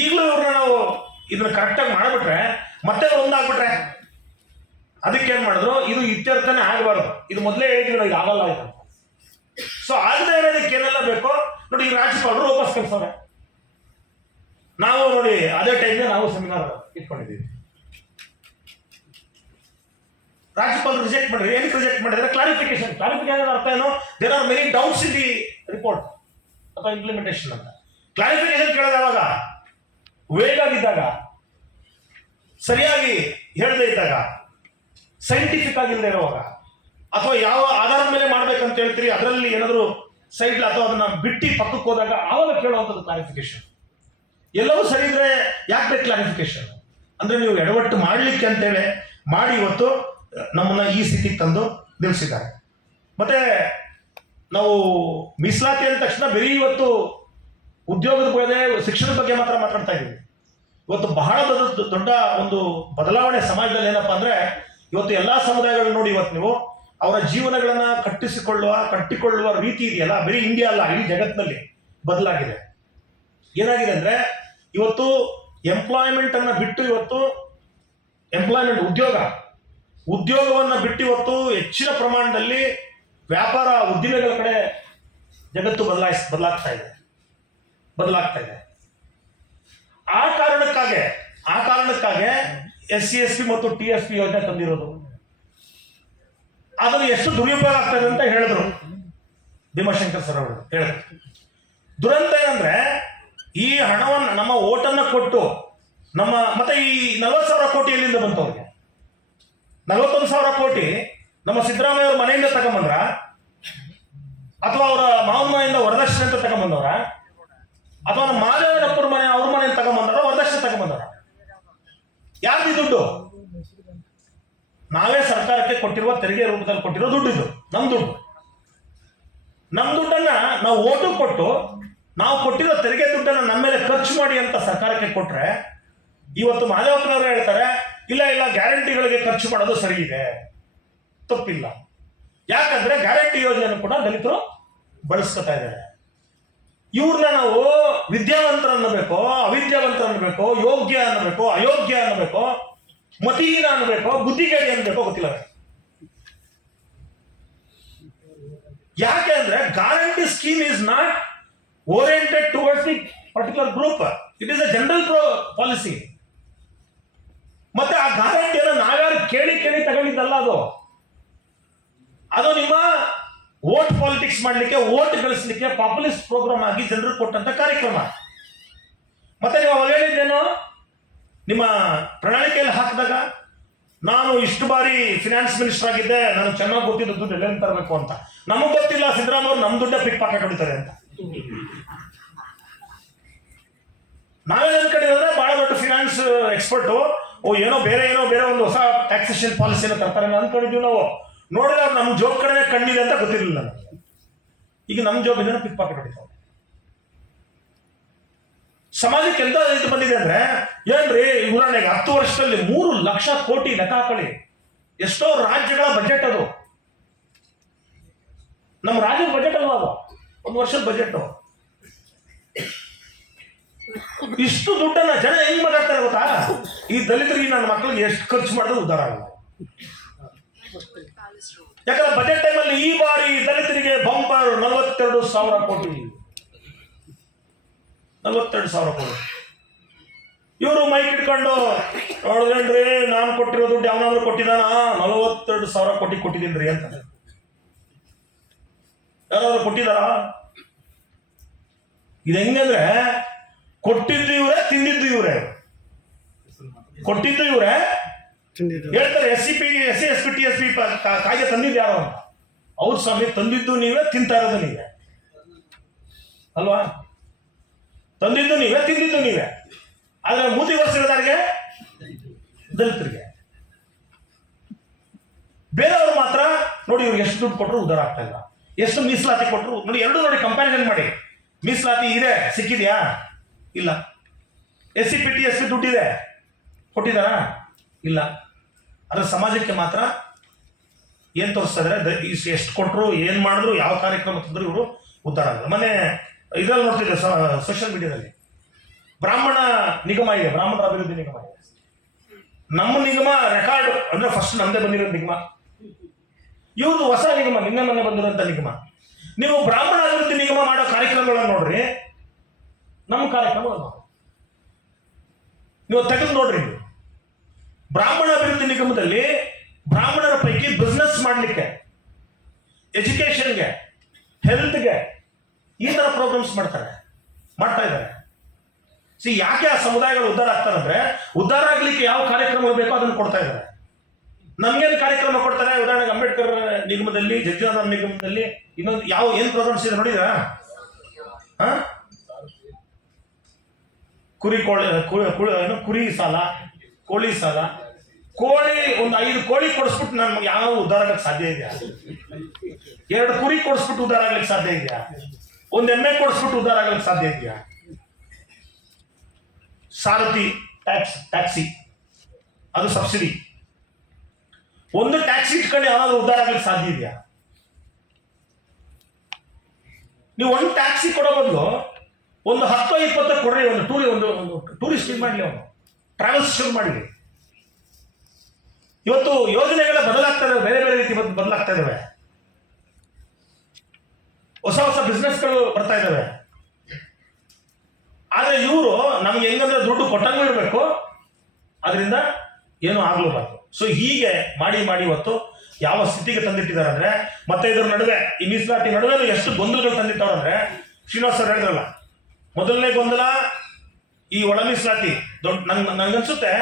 ಈಗಲೂ ಇವ್ರನ್ನ ನಾವು ಇದನ್ನ ಕರೆಕ್ಟಾಗಿ ಮಾಡಿಬಿಟ್ರೆ ಮತ್ತೆ ಒಂದಾಗ್ಬಿಟ್ರೆ ಅದಕ್ಕೇನ್ ಮಾಡಿದ್ರು, ಇದು ಇತ್ಯರ್ಥನೇ ಆಗಬಾರ್ದು. ಇದು ಮೊದಲೇ ಹೇಳಿದ್ವಿ ನಾವು, ಇದು ಆಗಲ್ಲ ಆಯ್ತು. ಸೊ ಆಗದೆ ಇರೋದಕ್ಕೆ ಏನೆಲ್ಲ ಬೇಕೋ ನೋಡಿ, ಈ ರಾಜ್ಯಪಾಲರು ವಾಪಸ್ ಕಳ್ಸೋರೆ. ನಾವು ನೋಡಿ ಅದೇ ಟೈಮ್ಗೆ ನಾವು ಸೆಮಿನಾರ್ ಇಟ್ಕೊಂಡಿದ್ದೀವಿ. ರಾಜ್ಯಪಾಲರು ರಿಜೆಕ್ಟ್ ಮಾಡಿದ್ರೆ, ಏನಕ್ಕೆ ರಿಜೆಕ್ಟ್ ಮಾಡಿದ್ರೆ? ಕ್ಲಾರಿಫಿಕೇಶನ್ ಅರ್ಥ ಏನು? There are many doubts in the report ಅಥವಾ ಇಂಪ್ಲಿಮೆಂಟೇಷನ್ ಅಂತ. ಕ್ಲಾರಿಫಿಕೇಶನ್ ಕೇಳೋದು ಯಾವಾಗ? ವೇಗ್ ಆಗಿದ್ದಾಗ, ಸರಿಯಾಗಿ ಹೇಳದೇ ಇದ್ದಾಗ, ಸೈಂಟಿಫಿಕ್ ಆಗಿಲ್ಲದೆ ಇರುವಾಗ, ಅಥವಾ ಯಾವ ಆಧಾರದ ಮೇಲೆ ಮಾಡ್ಬೇಕಂತ ಹೇಳ್ತೀರಿ ಅದರಲ್ಲಿ ಏನಾದರೂ ಸೈಡ್ ಅಥವಾ ಅದನ್ನ ಬಿಟ್ಟು ಪಕ್ಕಕ್ಕೆ ಹೋದಾಗ ಆವಾಗ ಕೇಳುವಂಥದ್ದು ಕ್ಲಾರಿಫಿಕೇಶನ್. ಎಲ್ಲವೂ ಸರಿ ಇದ್ರೆ ಯಾಕೆ ಬೇಕು ಕ್ಲಾರಿಫಿಕೇಶನ್? ಅಂದ್ರೆ ನೀವು ಎಡವಟ್ಟು ಮಾಡಲಿಕ್ಕೆ ಅಂತೇಳಿ ಮಾಡಿ ಇವತ್ತು ನಮ್ಮನ್ನ ಈ ಸ್ಥಿತಿಗೆ ತಂದು ನಿಲ್ಲಿಸಿದ್ದಾರೆ. ಮತ್ತೆ ನಾವು ಮೀಸಲಾತಿ ಅಂದ ತಕ್ಷಣ ಬರೀ ಇವತ್ತು ಉದ್ಯೋಗದ ಬಗ್ಗೆ, ಶಿಕ್ಷಣದ ಬಗ್ಗೆ ಮಾತ್ರ ಮಾತಾಡ್ತಾ ಇದ್ದೀವಿ. ಇವತ್ತು ಬಹಳ ದೊಡ್ಡ ಒಂದು ಬದಲಾವಣೆ ಸಮಾಜದಲ್ಲಿ ಏನಪ್ಪಾ ಅಂದ್ರೆ, ಇವತ್ತು ಎಲ್ಲಾ ಸಮುದಾಯಗಳು ನೋಡಿ, ಇವತ್ತು ನೀವು ಅವರ ಜೀವನಗಳನ್ನ ಕಟ್ಟಿಕೊಳ್ಳುವ ರೀತಿ ಇದೆಯಲ್ಲ, ಬರೀ ಇಂಡಿಯಾ ಅಲ್ಲ, ಇಡೀ ಜಗತ್ತಿನಲ್ಲಿ ಬದಲಾಗಿದೆ. ಏನಾಗಿದೆ ಅಂದ್ರೆ, ಇವತ್ತು ಎಂಪ್ಲಾಯ್ಮೆಂಟ್ ಅನ್ನ ಬಿಟ್ಟು ಇವತ್ತು ಉದ್ಯೋಗವನ್ನ ಬಿಟ್ಟು ಇವತ್ತು ಹೆಚ್ಚಿನ ಪ್ರಮಾಣದಲ್ಲಿ ವ್ಯಾಪಾರ ಉದ್ದಿಮೆಗಳ ಕಡೆ ಜಗತ್ತು ಬದಲಾಗ್ತಾ ಇದೆ. ಆ ಕಾರಣಕ್ಕಾಗಿ SC/ST ಮತ್ತು TSP ಯೋಜನೆ ತಂದಿರೋದು. ಅದನ್ನು ಎಷ್ಟು ದುರುಪಯೋಗ ಆಗ್ತದೆ ಅಂತ ಹೇಳಿದ್ರು ಭೀಮಾಶಂಕರ್ ಸರ್ ಅವರು ಹೇಳಿದ್ರು. ದುರಂತ ಏನಂದ್ರೆ, ಈ ಹಣವನ್ನು, ನಮ್ಮ ಓಟನ್ನ ಕೊಟ್ಟು ಮತ್ತೆ ಈ 40,000 ಕೋಟಿ ಎಲ್ಲಿಂದ ಬಂತು ಅವ್ರಿಗೆ? 41,000 ಕೋಟಿ ನಮ್ಮ ಸಿದ್ದರಾಮಯ್ಯ ಅವ್ರ ಮನೆಯಿಂದ ತಗೊಂಬಂದ್ರ, ಅಥವಾ ಅವರ ಮಾವನ ಮನೆಯಿಂದ ವರದಕ್ಷಿಣೆ ಅಂತ ತಗೊಂಬಂದವ್ರ, ಅಥವಾ ನಮ್ಮ ಮಾದೇವನಪ್ಪರ ಮನೆ ಅವ್ರ ಮನೆಯಿಂದ ತಗೊಂಬಂದವ್ರ, ವರದಕ್ಷಿಣೆ ತಗೊಂಬಂದವ್ರ? ಯಾರ್ದು ದುಡ್ಡು? ನಾವೇ ಸರ್ಕಾರಕ್ಕೆ ಕೊಟ್ಟಿರುವ ತೆರಿಗೆ ರೂಪದಲ್ಲಿ ಕೊಟ್ಟಿರೋ ದುಡ್ಡು ಇದು. ನಮ್ಮ ದುಡ್ಡನ್ನ ನಾವು ಓಟು ಕೊಟ್ಟು, ನಾವು ಕೊಟ್ಟಿರೋ ತೆರಿಗೆ ದುಡ್ಡನ್ನ ನಮ್ಮ ಮೇಲೆ ಖರ್ಚು ಮಾಡಿ ಅಂತ ಸರ್ಕಾರಕ್ಕೆ ಕೊಟ್ರೆ, ಇವತ್ತು ಮಾದೇವಪ್ಪನವರು ಹೇಳ್ತಾರೆ ಇಲ್ಲ ಗ್ಯಾರಂಟಿಗಳಿಗೆ ಖರ್ಚು ಮಾಡೋದು ಸರಿ ಇದೆ, ತಪ್ಪಿಲ್ಲ. ಯಾಕಂದ್ರೆ ಗ್ಯಾರಂಟಿ ಯೋಜನೆ ಕೂಡ ದಲಿತರು ಬಳಸ್ಕೊತಾ ಇದ್ದಾರೆ. ಇವ್ರನ್ನ ನಾವು ವಿದ್ಯಾವಂತರ ಅನ್ನಬೇಕೋ, ಅವಿದ್ಯಾವಂತರ ಅನ್ನಬೇಕೋ, ಯೋಗ್ಯ ಅನ್ನಬೇಕೋ, ಅಯೋಗ್ಯ ಅನ್ನಬೇಕೋ, ಮತಿಹೀನ ಅನ್ನಬೇಕೋ, ಬುದ್ಧಿಗೇಡಿ ಅನ್ನಬೇಕೋ ಗೊತ್ತಿಲ್ಲ. ಯಾಕೆ ಅಂದ್ರೆ guarantee scheme is not oriented towards the particular group, it is a general policy. ಮತ್ತೆ ಆ ಗ್ಯಾರಂಟಿಯನ್ನು ನಾವ್ಯಾರು ಕೇಳಿ ತಗೊಂಡಿದ್ದಲ್ಲ, ಅದು ನಿಮ್ಮ ವೋಟ್ ಪಾಲಿಟಿಕ್ಸ್ ಮಾಡಲಿಕ್ಕೆ, ವೋಟ್ ಗಳಿಸಲಿಕ್ಕೆ ಪಾಪ್ಯುಲಿಸ್ಟ್ ಪ್ರೋಗ್ರಾಮ್ ಆಗಿ ಜನರು ಕೊಟ್ಟಂತ ಕಾರ್ಯಕ್ರಮ. ಮತ್ತೆ ನೀವು ಅವಾಗ ಹೇಳಿದ್ದೇನು, ನಿಮ್ಮ ಪ್ರಣಾಳಿಕೆಯಲ್ಲಿ ಹಾಕಿದಾಗ ನಾನು ಇಷ್ಟು ಬಾರಿ ಫಿನಾನ್ಸ್ ಮಿನಿಸ್ಟರ್ ಆಗಿದ್ದೆ, ನನಗೆ ಚೆನ್ನಾಗಿ ಗೊತ್ತಿದ್ದು ದುಡ್ಡು ಎಲ್ಲಿಂದ ತರಬೇಕು ಅಂತ. ನಮಗ್ ಗೊತ್ತಿಲ್ಲ ಸಿದ್ದರಾಮಯ್ಯ ಅವರು ನಮ್ಮ ದುಡ್ಡ ಪಿಕ್ ಪಾಕೆಟ್ ಹೊಡಿತಾರೆ ಅಂತ. ನಾವೇನ್ ಅನ್ಕೊಂಡಿದ್ರೆ ಬಹಳ ದೊಡ್ಡ ಫಿನಾನ್ಸ್ ಎಕ್ಸ್ಪರ್ಟು, ಏನೋ ಬೇರೆ ಒಂದು ಹೊಸ ಟ್ಯಾಕ್ಸೇಷನ್ ಪಾಲಿಸಿನ ತರ್ತಾರೆ ಅನ್ಕೊಂಡಿದ್ವಿ ನಾವು. ನೋಡಿದ್ರೆ ಅವ್ರು ನಮ್ಮ ಜೋಬ್ ಕಡೆ ಕಣ್ಣಿದೆ ಅಂತ ಗೊತ್ತಿರಲಿಲ್ಲ ನಮಗೆ. ಈಗ ನಮ್ಮ ಜೋಬ್ ಇದನ್ನ ಪಿಕ್ ಪಾಕೆಟ್ ಹೊಡಿತಾವೆ. ಸಮಾಜಕ್ಕೆ ಎಂತ ಇದು ಬಂದಿದೆ ಅಂದ್ರೆ, ಏನ್ರಿ ಉದಾಹರಣೆಗೆ 10 ವರ್ಷದಲ್ಲಿ 3 ಲಕ್ಷ ಕೋಟಿ ಲೆಕ್ಕ ಹಾಕೊಳ್ಳಿ, ಎಷ್ಟೋ ರಾಜ್ಯಗಳ ಬಜೆಟ್ ಅದು. ನಮ್ಮ ರಾಜ್ಯದ ಬಜೆಟ್ ಅಲ್ವಾ ಅದು, 1 ವರ್ಷದ ಬಜೆಟ್. ಇಷ್ಟು ದುಡ್ಡನ್ನ ಜನ ಹೆಂಗ್ ಮಾತಾಡ್ತಾರೆ ಗೊತ್ತಾ? ಈ ದಲಿತರಿಗೆ ನನ್ನ ಮಕ್ಕಳಿಗೆ ಎಷ್ಟು ಖರ್ಚು ಮಾಡಿದ್ರೆ ಉದ್ಧಾರ ಆಗಲ್ಲ. ಯಾಕಂದ್ರೆ ಬಜೆಟ್ ಟೈಮಲ್ಲಿ ಈ ಬಾರಿ ದಲಿತರಿಗೆ ಬಂಪರ್ 42,000 ಕೋಟಿ, 42,000 ಕೋಟಿ. ಇವರು ಮೈಕ್ ಇಟ್ಕೊಂಡು ನೋಡಿದ್ರೇನ್ರಿ ನಾನು ಕೊಟ್ಟಿರೋ ದುಡ್ಡು ಯಾವನಾದ್ರು ಕೊಟ್ಟಿದ್ದಾನ? 42,000 ಕೋಟಿ ಕೊಟ್ಟಿದ್ದೀನ್ರಿ ಅಂತ. ಯಾರಾದ್ರು ಕೊಟ್ಟಿದಾರ? ಇದು ಹೆಂಗಂದ್ರೆ ಕೊಟ್ಟಿದ್ದು ಇವರೇ, ತಿಂದಿದ್ದು ಇವರೇ. ಕೊಟ್ಟಿದ್ದು ಇವರೇ ಹೇಳ್ತಾರೆ. SC ST TSP ಕಾಯ್ದೆ ತಂದಿದ್ದು ಯಾರು ಅಂತ. ಅವ್ರ ಸ್ವಾಮಿ ತಂದಿದ್ದು ನೀವೇ, ತಿಂತಾ ಇರೋದು ನೀವೇ ಅಲ್ವಾ? ತಂದಿದ್ದು ನೀವೇ, ತಿಂದಿದ್ದು ನೀವೇ. ಆದ್ರೆ ಮೂತಿ ವರ್ಷಿರೋದಾರಿಗೆ ದಲಿತರಿಗೆ. ಬೇರೆಯವರು ಮಾತ್ರ ನೋಡಿ ಇವ್ರಿಗೆ ಎಷ್ಟು ದುಡ್ಡು ಕೊಟ್ಟರು ಉದ್ಧಾರ ಆಗ್ತಾ ಇಲ್ಲ, ಎಷ್ಟು ಮೀಸಲಾತಿ ಕೊಟ್ಟರು ನೋಡಿ. ಎರಡು ನೋಡಿ ಕಂಪ್ಯಾರಿಸನ್ ಮಾಡಿ. ಮೀಸಲಾತಿ ಇದೆ, ಸಿಕ್ಕಿದ್ಯಾ? ಇಲ್ಲ. SC TSP ದುಡ್ಡಿದೆ, ಕೊಟ್ಟಿದಾರ? ಇಲ್ಲ. ಅದ್ರ ಸಮಾಜಕ್ಕೆ ಮಾತ್ರ ಏನ್ ತೋರಿಸ್ತಾ ಇದಾರೆ? ಎಷ್ಟು ಕೊಟ್ಟರು, ಏನ್ ಮಾಡಿದ್ರು, ಯಾವ ಕಾರ್ಯಕ್ರಮ ತಂದ್ರು ಇವರು ಉದ್ಧಾರ ಆಗಲ್ಲ. ಮೊನ್ನೆ ಇದ್ರಲ್ಲಿ ನೋಡ್ತಿದ್ದೆ ಸೋಷಿಯಲ್ ಮೀಡಿಯಾದಲ್ಲಿ, ಬ್ರಾಹ್ಮಣ ನಿಗಮ ಇದೆ, ಬ್ರಾಹ್ಮಣರ ಅಭಿವೃದ್ಧಿ ನಿಗಮ ಇದೆ. ನಮ್ಮ ನಿಗಮ ರೆಕಾರ್ಡ್ ಅಂದ್ರೆ ಫಸ್ಟ್ ನಮ್ದೇ ಬಂದಿರೋ ನಿಗಮ. ಇವ್ರದ್ದು ಹೊಸ ನಿಗಮ, ನಿನ್ನೆ ಮೊನ್ನೆ ಬಂದಿರೋಂಥ ನಿಗಮ. ನೀವು ಬ್ರಾಹ್ಮಣ ಅಭಿವೃದ್ಧಿ ನಿಗಮ ಮಾಡೋ ಕಾರ್ಯಕ್ರಮಗಳನ್ನು ನೋಡ್ರಿ, ನಮ್ಮ ಕಾರ್ಯಕ್ರಮಗಳನ್ನು ನೀವು ತೆಗೆದು ನೋಡ್ರಿ. ನೀವು ಬ್ರಾಹ್ಮಣ ಅಭಿವೃದ್ಧಿ ನಿಗಮದಲ್ಲಿ ಬ್ರಾಹ್ಮಣರ ಪೈಕಿ ಬಿಸ್ನೆಸ್ ಮಾಡಲಿಕ್ಕೆ, ಎಜುಕೇಶನ್ಗೆ, ಹೆಲ್ತ್ಗೆ ಈ ತರ ಪ್ರೋಗ್ರಾಮ್ಸ್ ಮಾಡ್ತಾ ಇದ್ದಾರೆ. ಯಾಕೆ ಆ ಸಮುದಾಯಗಳು ಉದ್ಧಾರ ಆಗ್ತಾರಂದ್ರೆ, ಉದ್ಧಾರ ಆಗ್ಲಿಕ್ಕೆ ಯಾವ ಕಾರ್ಯಕ್ರಮಗಳು ಬೇಕೋ ಅದನ್ನು ಕೊಡ್ತಾ ಇದ್ದಾರೆ. ನಮ್ಗೇನು ಕಾರ್ಯಕ್ರಮ ಕೊಡ್ತಾರೆ? ಉದಾಹರಣೆಗೆ ಅಂಬೇಡ್ಕರ್ ನಿಗಮದಲ್ಲಿ, ಜಗ್ಜೀವನರಾಮ್ ನಿಗಮದಲ್ಲಿ ಇನ್ನೊಂದು ಏನ್ ಪ್ರೋಗ್ರಾಮ್ಸ್ ಇದೆ ನೋಡಿದ್ರ? ಕುರಿ ಸಾಲ, ಕೋಳಿ ಸಾಲ. ಕೋಳಿ ಒಂದು 5 ಕೋಳಿ ಕೊಡಿಸ್ಬಿಟ್ಟು ನಮ್ಗೆ ಯಾವ ಉದ್ಧಾರ ಆಗಕ್ಕೆ ಸಾಧ್ಯ ಇದೆಯಾ? 2 ಕುರಿ ಕೊಡಿಸ್ಬಿಟ್ಟು ಉದ್ಧಾರ ಆಗ್ಲಿಕ್ಕೆ ಸಾಧ್ಯ ಇದೆಯಾ? 1 ಎಮ್ಮೆ ಕೊಡಿಸ್ಬಿಟ್ಟು ಉದ್ಧಾರ ಆಗ್ಲಿಕ್ಕೆ ಸಾಧ್ಯ ಇದೆಯಾ? ಸಾರಥಿ ಟ್ಯಾಕ್ಸಿ ಅದು ಸಬ್ಸಿಡಿ. 1 ಟ್ಯಾಕ್ಸಿ ಇಟ್ಕೊಂಡು ಯಾವಾಗಲೂ ಉದ್ಧಾರ ಆಗ್ಲಿಕ್ಕೆ ಸಾಧ್ಯ ಇದೆಯಾ? ನೀವು 1 ಟ್ಯಾಕ್ಸಿ ಕೊಡೋ ಬದಲು ಒಂದು 10-20 ಕೊಡ್ರಿ. ಒಂದು ಟೂರಿಸ್ಟ್ ಮಾಡಲಿ, ಅವನು ಟ್ರಾವೆಲ್ಸ್ ಶುರು ಮಾಡಲಿ. ಇವತ್ತು ಯೋಜನೆಗಳ ಬದಲಾಗ್ತಾ ಇದಾವೆ, ಬೇರೆ ಬೇರೆ ರೀತಿ ಬದಲಾಗ್ತಾ ಇದಾವೆ. ಹೊಸ ಹೊಸ ಬಿಸ್ನೆಸ್ಗಳು ಬರ್ತಾ ಇದಾವೆ. ಆದ್ರೆ ಇವರು ನಮ್ಗೆ ಹೆಂಗಂದ್ರೆ ದುಡ್ಡು ಕೊಟ್ಟಂಗೂ ಇರಬೇಕು, ಅದರಿಂದ ಏನೂ ಆಗ್ಲೂಬಾರ್ದು. ಸೊ ಹೀಗೆ ಮಾಡಿ ಇವತ್ತು ಯಾವ ಸ್ಥಿತಿಗೆ ತಂದಿಟ್ಟಿದ್ದಾರೆ ಅಂದ್ರೆ, ಮತ್ತೆ ಇದ್ರ ನಡುವೆ ಈ ಮೀಸಲಾತಿ ನಡುವೆ ಎಷ್ಟು ಗೊಂದಲಗಳು ತಂದಿಟ್ಟವ್ರು ಅಂದ್ರೆ, ಶ್ರೀನಿವಾಸ್ ಸರ್ ಹೇಳಿದ್ರಲ್ಲ, ಮೊದಲನೇ ಗೊಂದಲ ಈ ಒಳ ಮೀಸಲಾತಿ. ನನ್ಗನ್ಸುತ್ತೆ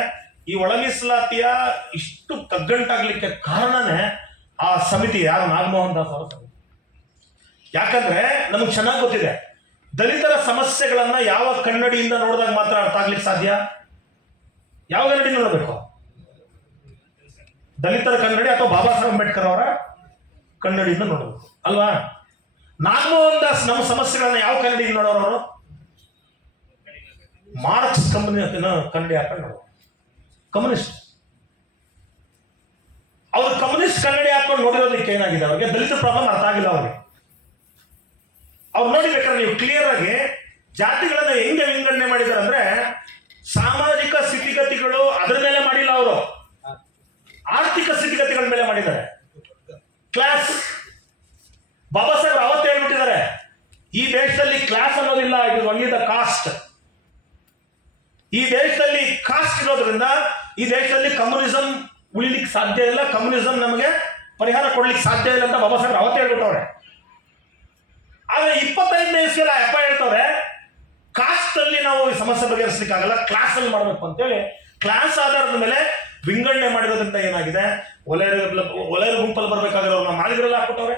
ಈ ಒಳ ಮೀಸಲಾತಿಯ ಇಷ್ಟು ಕಗ್ಗಂಟಾಗ್ಲಿಕ್ಕೆ ಕಾರಣನೇ ಆ ಸಮಿತಿ, ಯಾರು ನಾಗಮೋಹನ್ ದಾಸ್ ಅವರ ಸಮಿತಿ. ಯಾಕಂದ್ರೆ ನಮಗೆ ಚೆನ್ನಾಗಿ ಗೊತ್ತಿದೆ, ದಲಿತರ ಸಮಸ್ಯೆಗಳನ್ನ ಯಾವ ಕನ್ನಡಿಯಿಂದ ನೋಡಿದಾಗ ಮಾತ್ರ ಅರ್ಥ ಆಗ್ಲಿಕ್ಕೆ ಸಾಧ್ಯ? ಯಾವ ಕನ್ನಡಿ ನೋಡಬೇಕು? ದಲಿತರ ಕನ್ನಡಿ ಅಥವಾ ಬಾಬಾ ಸಾಹೇಬ್ ಅಂಬೇಡ್ಕರ್ ಅವರ ಕನ್ನಡಿಯಿಂದ ನೋಡಬೇಕು ಅಲ್ವಾ? ನಾಗಮೋಹನ್ ದಾಸ್ ನಮ್ಮ ಸಮಸ್ಯೆಗಳನ್ನ ಯಾವ ಕನ್ನಡಿಯಿಂದ ನೋಡೋರು? ಮಾರ್ಕ್ಸ್ ಕನ್ನಡಿ ಹಾಕೊಂಡು ನೋಡೋರು. ಕಮ್ಯುನಿಸ್ಟ್. ಅವ್ರು ಕಮ್ಯುನಿಸ್ಟ್ ಕನ್ನಡಿ ಹಾಕೊಂಡು ನೋಡಿರೋದಕ್ಕೆ ಏನಾಗಿದೆ? ಅವ್ರಿಗೆ ದಲಿತ ಪ್ರಾಬ್ಲಮ್ ಅರ್ಥ ಆಗಿಲ್ಲ ಅವ್ರಿಗೆ. ಅವ್ರು ನೋಡಿಬೇಕಾದ್ರೆ ನೀವು ಕ್ಲಿಯರ್ ಆಗಿ ಜಾತಿಗಳನ್ನ ಹೆಂಗೆ ವಿಂಗಡಣೆ ಮಾಡಿದ್ದಾರೆ ಅಂದ್ರೆ, ಸಾಮಾಜಿಕ ಸ್ಥಿತಿಗತಿಗಳು ಅದರ ಮೇಲೆ ಮಾಡಿಲ್ಲ, ಅವರು ಆರ್ಥಿಕ ಸ್ಥಿತಿಗತಿಗಳ ಮೇಲೆ ಮಾಡಿದ್ದಾರೆ. ಕ್ಲಾಸ್. ಬಾಬಾ ಸಾಹೇಬ್ ಅವತ್ತೇ ಹೇಳ್ಬಿಟ್ಟಿದ್ದಾರೆ, ಈ ದೇಶದಲ್ಲಿ ಕ್ಲಾಸ್ ಅನ್ನೋದಿಲ್ಲ, ಇದು ಒನ್ಲಿ ದ ಕಾಸ್ಟ್. ಈ ದೇಶದಲ್ಲಿ ಕಾಸ್ಟ್ ಇರೋದ್ರಿಂದ ಈ ದೇಶದಲ್ಲಿ ಕಮ್ಯುನಿಸಂ ಉಳಿಲಿಕ್ಕೆ ಸಾಧ್ಯ ಇಲ್ಲ, ಕಮ್ಯುನಿಸಂ ನಮಗೆ ಪರಿಹಾರ ಕೊಡ್ಲಿಕ್ಕೆ ಸಾಧ್ಯ ಇಲ್ಲ ಅಂತ ಬಾಬಾ ಸಾಹೇಬ್ ಅವತ್ತೇ ಹೇಳ್ಬಿಟ್ಟವ್ರೆ. ಆದ್ರೆ 25ನೇ ಇಸ್ವಿಯಲ್ಲಿ ಅಪ್ಪ ಹೇಳ್ತವ್ರೆ, ಕಾಸ್ಟ್ ಅಲ್ಲಿ ನಾವು ಈ ಸಮಸ್ಯೆ ಬಗೆಹರಿಸಲಿಕ್ಕೆ ಆಗಲ್ಲ, ಕ್ಲಾಸ್ ಅಲ್ಲಿ ಮಾಡಬೇಕು ಅಂತೇಳಿ ಕ್ಲಾಸ್ ಆಧಾರದ ಮೇಲೆ ವಿಂಗಡಣೆ ಮಾಡಿರೋದ್ರಿಂದ ಏನಾಗಿದೆ, ಒಲೆಯರ ಗುಂಪಲ್ಲಿ ಬರ್ಬೇಕಾಗಿರೋರ್ನ ಮಾಳಿಗೆಗಳಲ್ಲಿ ಹಾಕ್ಬಿಟ್ಟವ್ರೆ,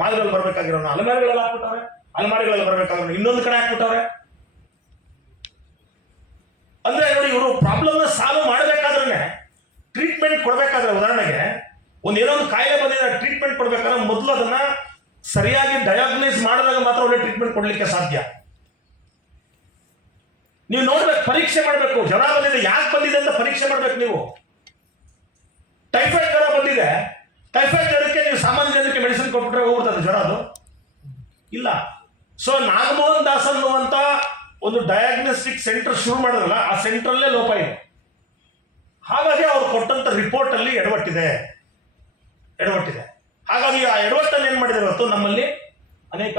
ಮಾಳಿಗೆಗಳಲ್ಲಿ ಬರ್ಬೇಕಾಗಿರೋರ್ನ ಅಲಮಾರಿಗಳಲ್ಲಿ ಹಾಕ್ಬಿಟ್ಟವ್ರೆ, ಅಲಮಾರಿಗಳಲ್ಲಿ ಬರ್ಬೇಕಾಗಿರೋ ಇನ್ನೊಂದು ಕಡೆ ಹಾಕ್ಬಿಟ್ಟವ್ರೆ. ಅಂದ್ರೆ ನೋಡಿ, ಇವರು ಪ್ರಾಬ್ಲಮ್ನ ಸಾಲ್ವ್ ಮಾಡಬೇಕಾದ್ರೆ, ಟ್ರೀಟ್ಮೆಂಟ್ ಕೊಡ್ಬೇಕಾದ್ರೆ, ಉದಾಹರಣೆಗೆ ಏನೋ ಒಂದು ಕಾಯಿಲೆ ಬಂದಿದೆ, ಟ್ರೀಟ್ಮೆಂಟ್ ಕೊಡ್ಬೇಕಾದ್ರೆ ಮೊದಲು ಅದನ್ನ ಸರಿಯಾಗಿ ಡಯಾಗ್ನೈಸ್ ಮಾಡಿದಾಗ ಮಾತ್ರ ಒಳ್ಳೆ ಟ್ರೀಟ್ಮೆಂಟ್ ಕೊಡ್ಲಿಕ್ಕೆ ಸಾಧ್ಯ. ನೀವು ನೋಡ್ಬೇಕು, ಪರೀಕ್ಷೆ ಮಾಡಬೇಕು. ಜ್ವರ ಬಂದಿದೆ, ಯಾಕೆ ಬಂದಿದೆ ಅಂತ ಪರೀಕ್ಷೆ ಮಾಡ್ಬೇಕು. ನೀವು ಟೈಫಾಯ್ಡ್ ಜ್ವರ ಬಂದಿದೆ, ಟೈಫಾಯ್ಡ್ ಜ್ವರಕ್ಕೆ ನೀವು ಸಾಮಾನ್ಯ ಜನಕ್ಕೆ ಮೆಡಿಸಿನ್ ಕೊಟ್ಬಿಟ್ರೆ ಹೋಗ್ಬಿಡ್ತದೆ ಜ್ವರ? ಅದು ಇಲ್ಲ. ಸೊ ನಾಗಮೋಹನ್ ದಾಸ್ ಅನ್ನುವಂತ ಒಂದು ಡಯಾಗ್ನೋಸ್ಟಿಕ್ ಸೆಂಟರ್ ಶುರು ಮಾಡಿದ್ರಲ್ಲ, ಆ ಸೆಂಟ್ರಲ್ಲೇ ಲೋಪ ಇದೆ. ಹಾಗಾಗಿ ಅವ್ರು ಕೊಟ್ಟಂತ ರಿಪೋರ್ಟ್ ಅಲ್ಲಿ ಎಡವಟ್ಟಿದೆ. ಹಾಗಾಗಿ ಆ ಎಡವಟ್ಟನ್ನು ಏನ್ ಮಾಡಿದ್ರೆ ಇವತ್ತು ನಮ್ಮಲ್ಲಿ ಅನೇಕ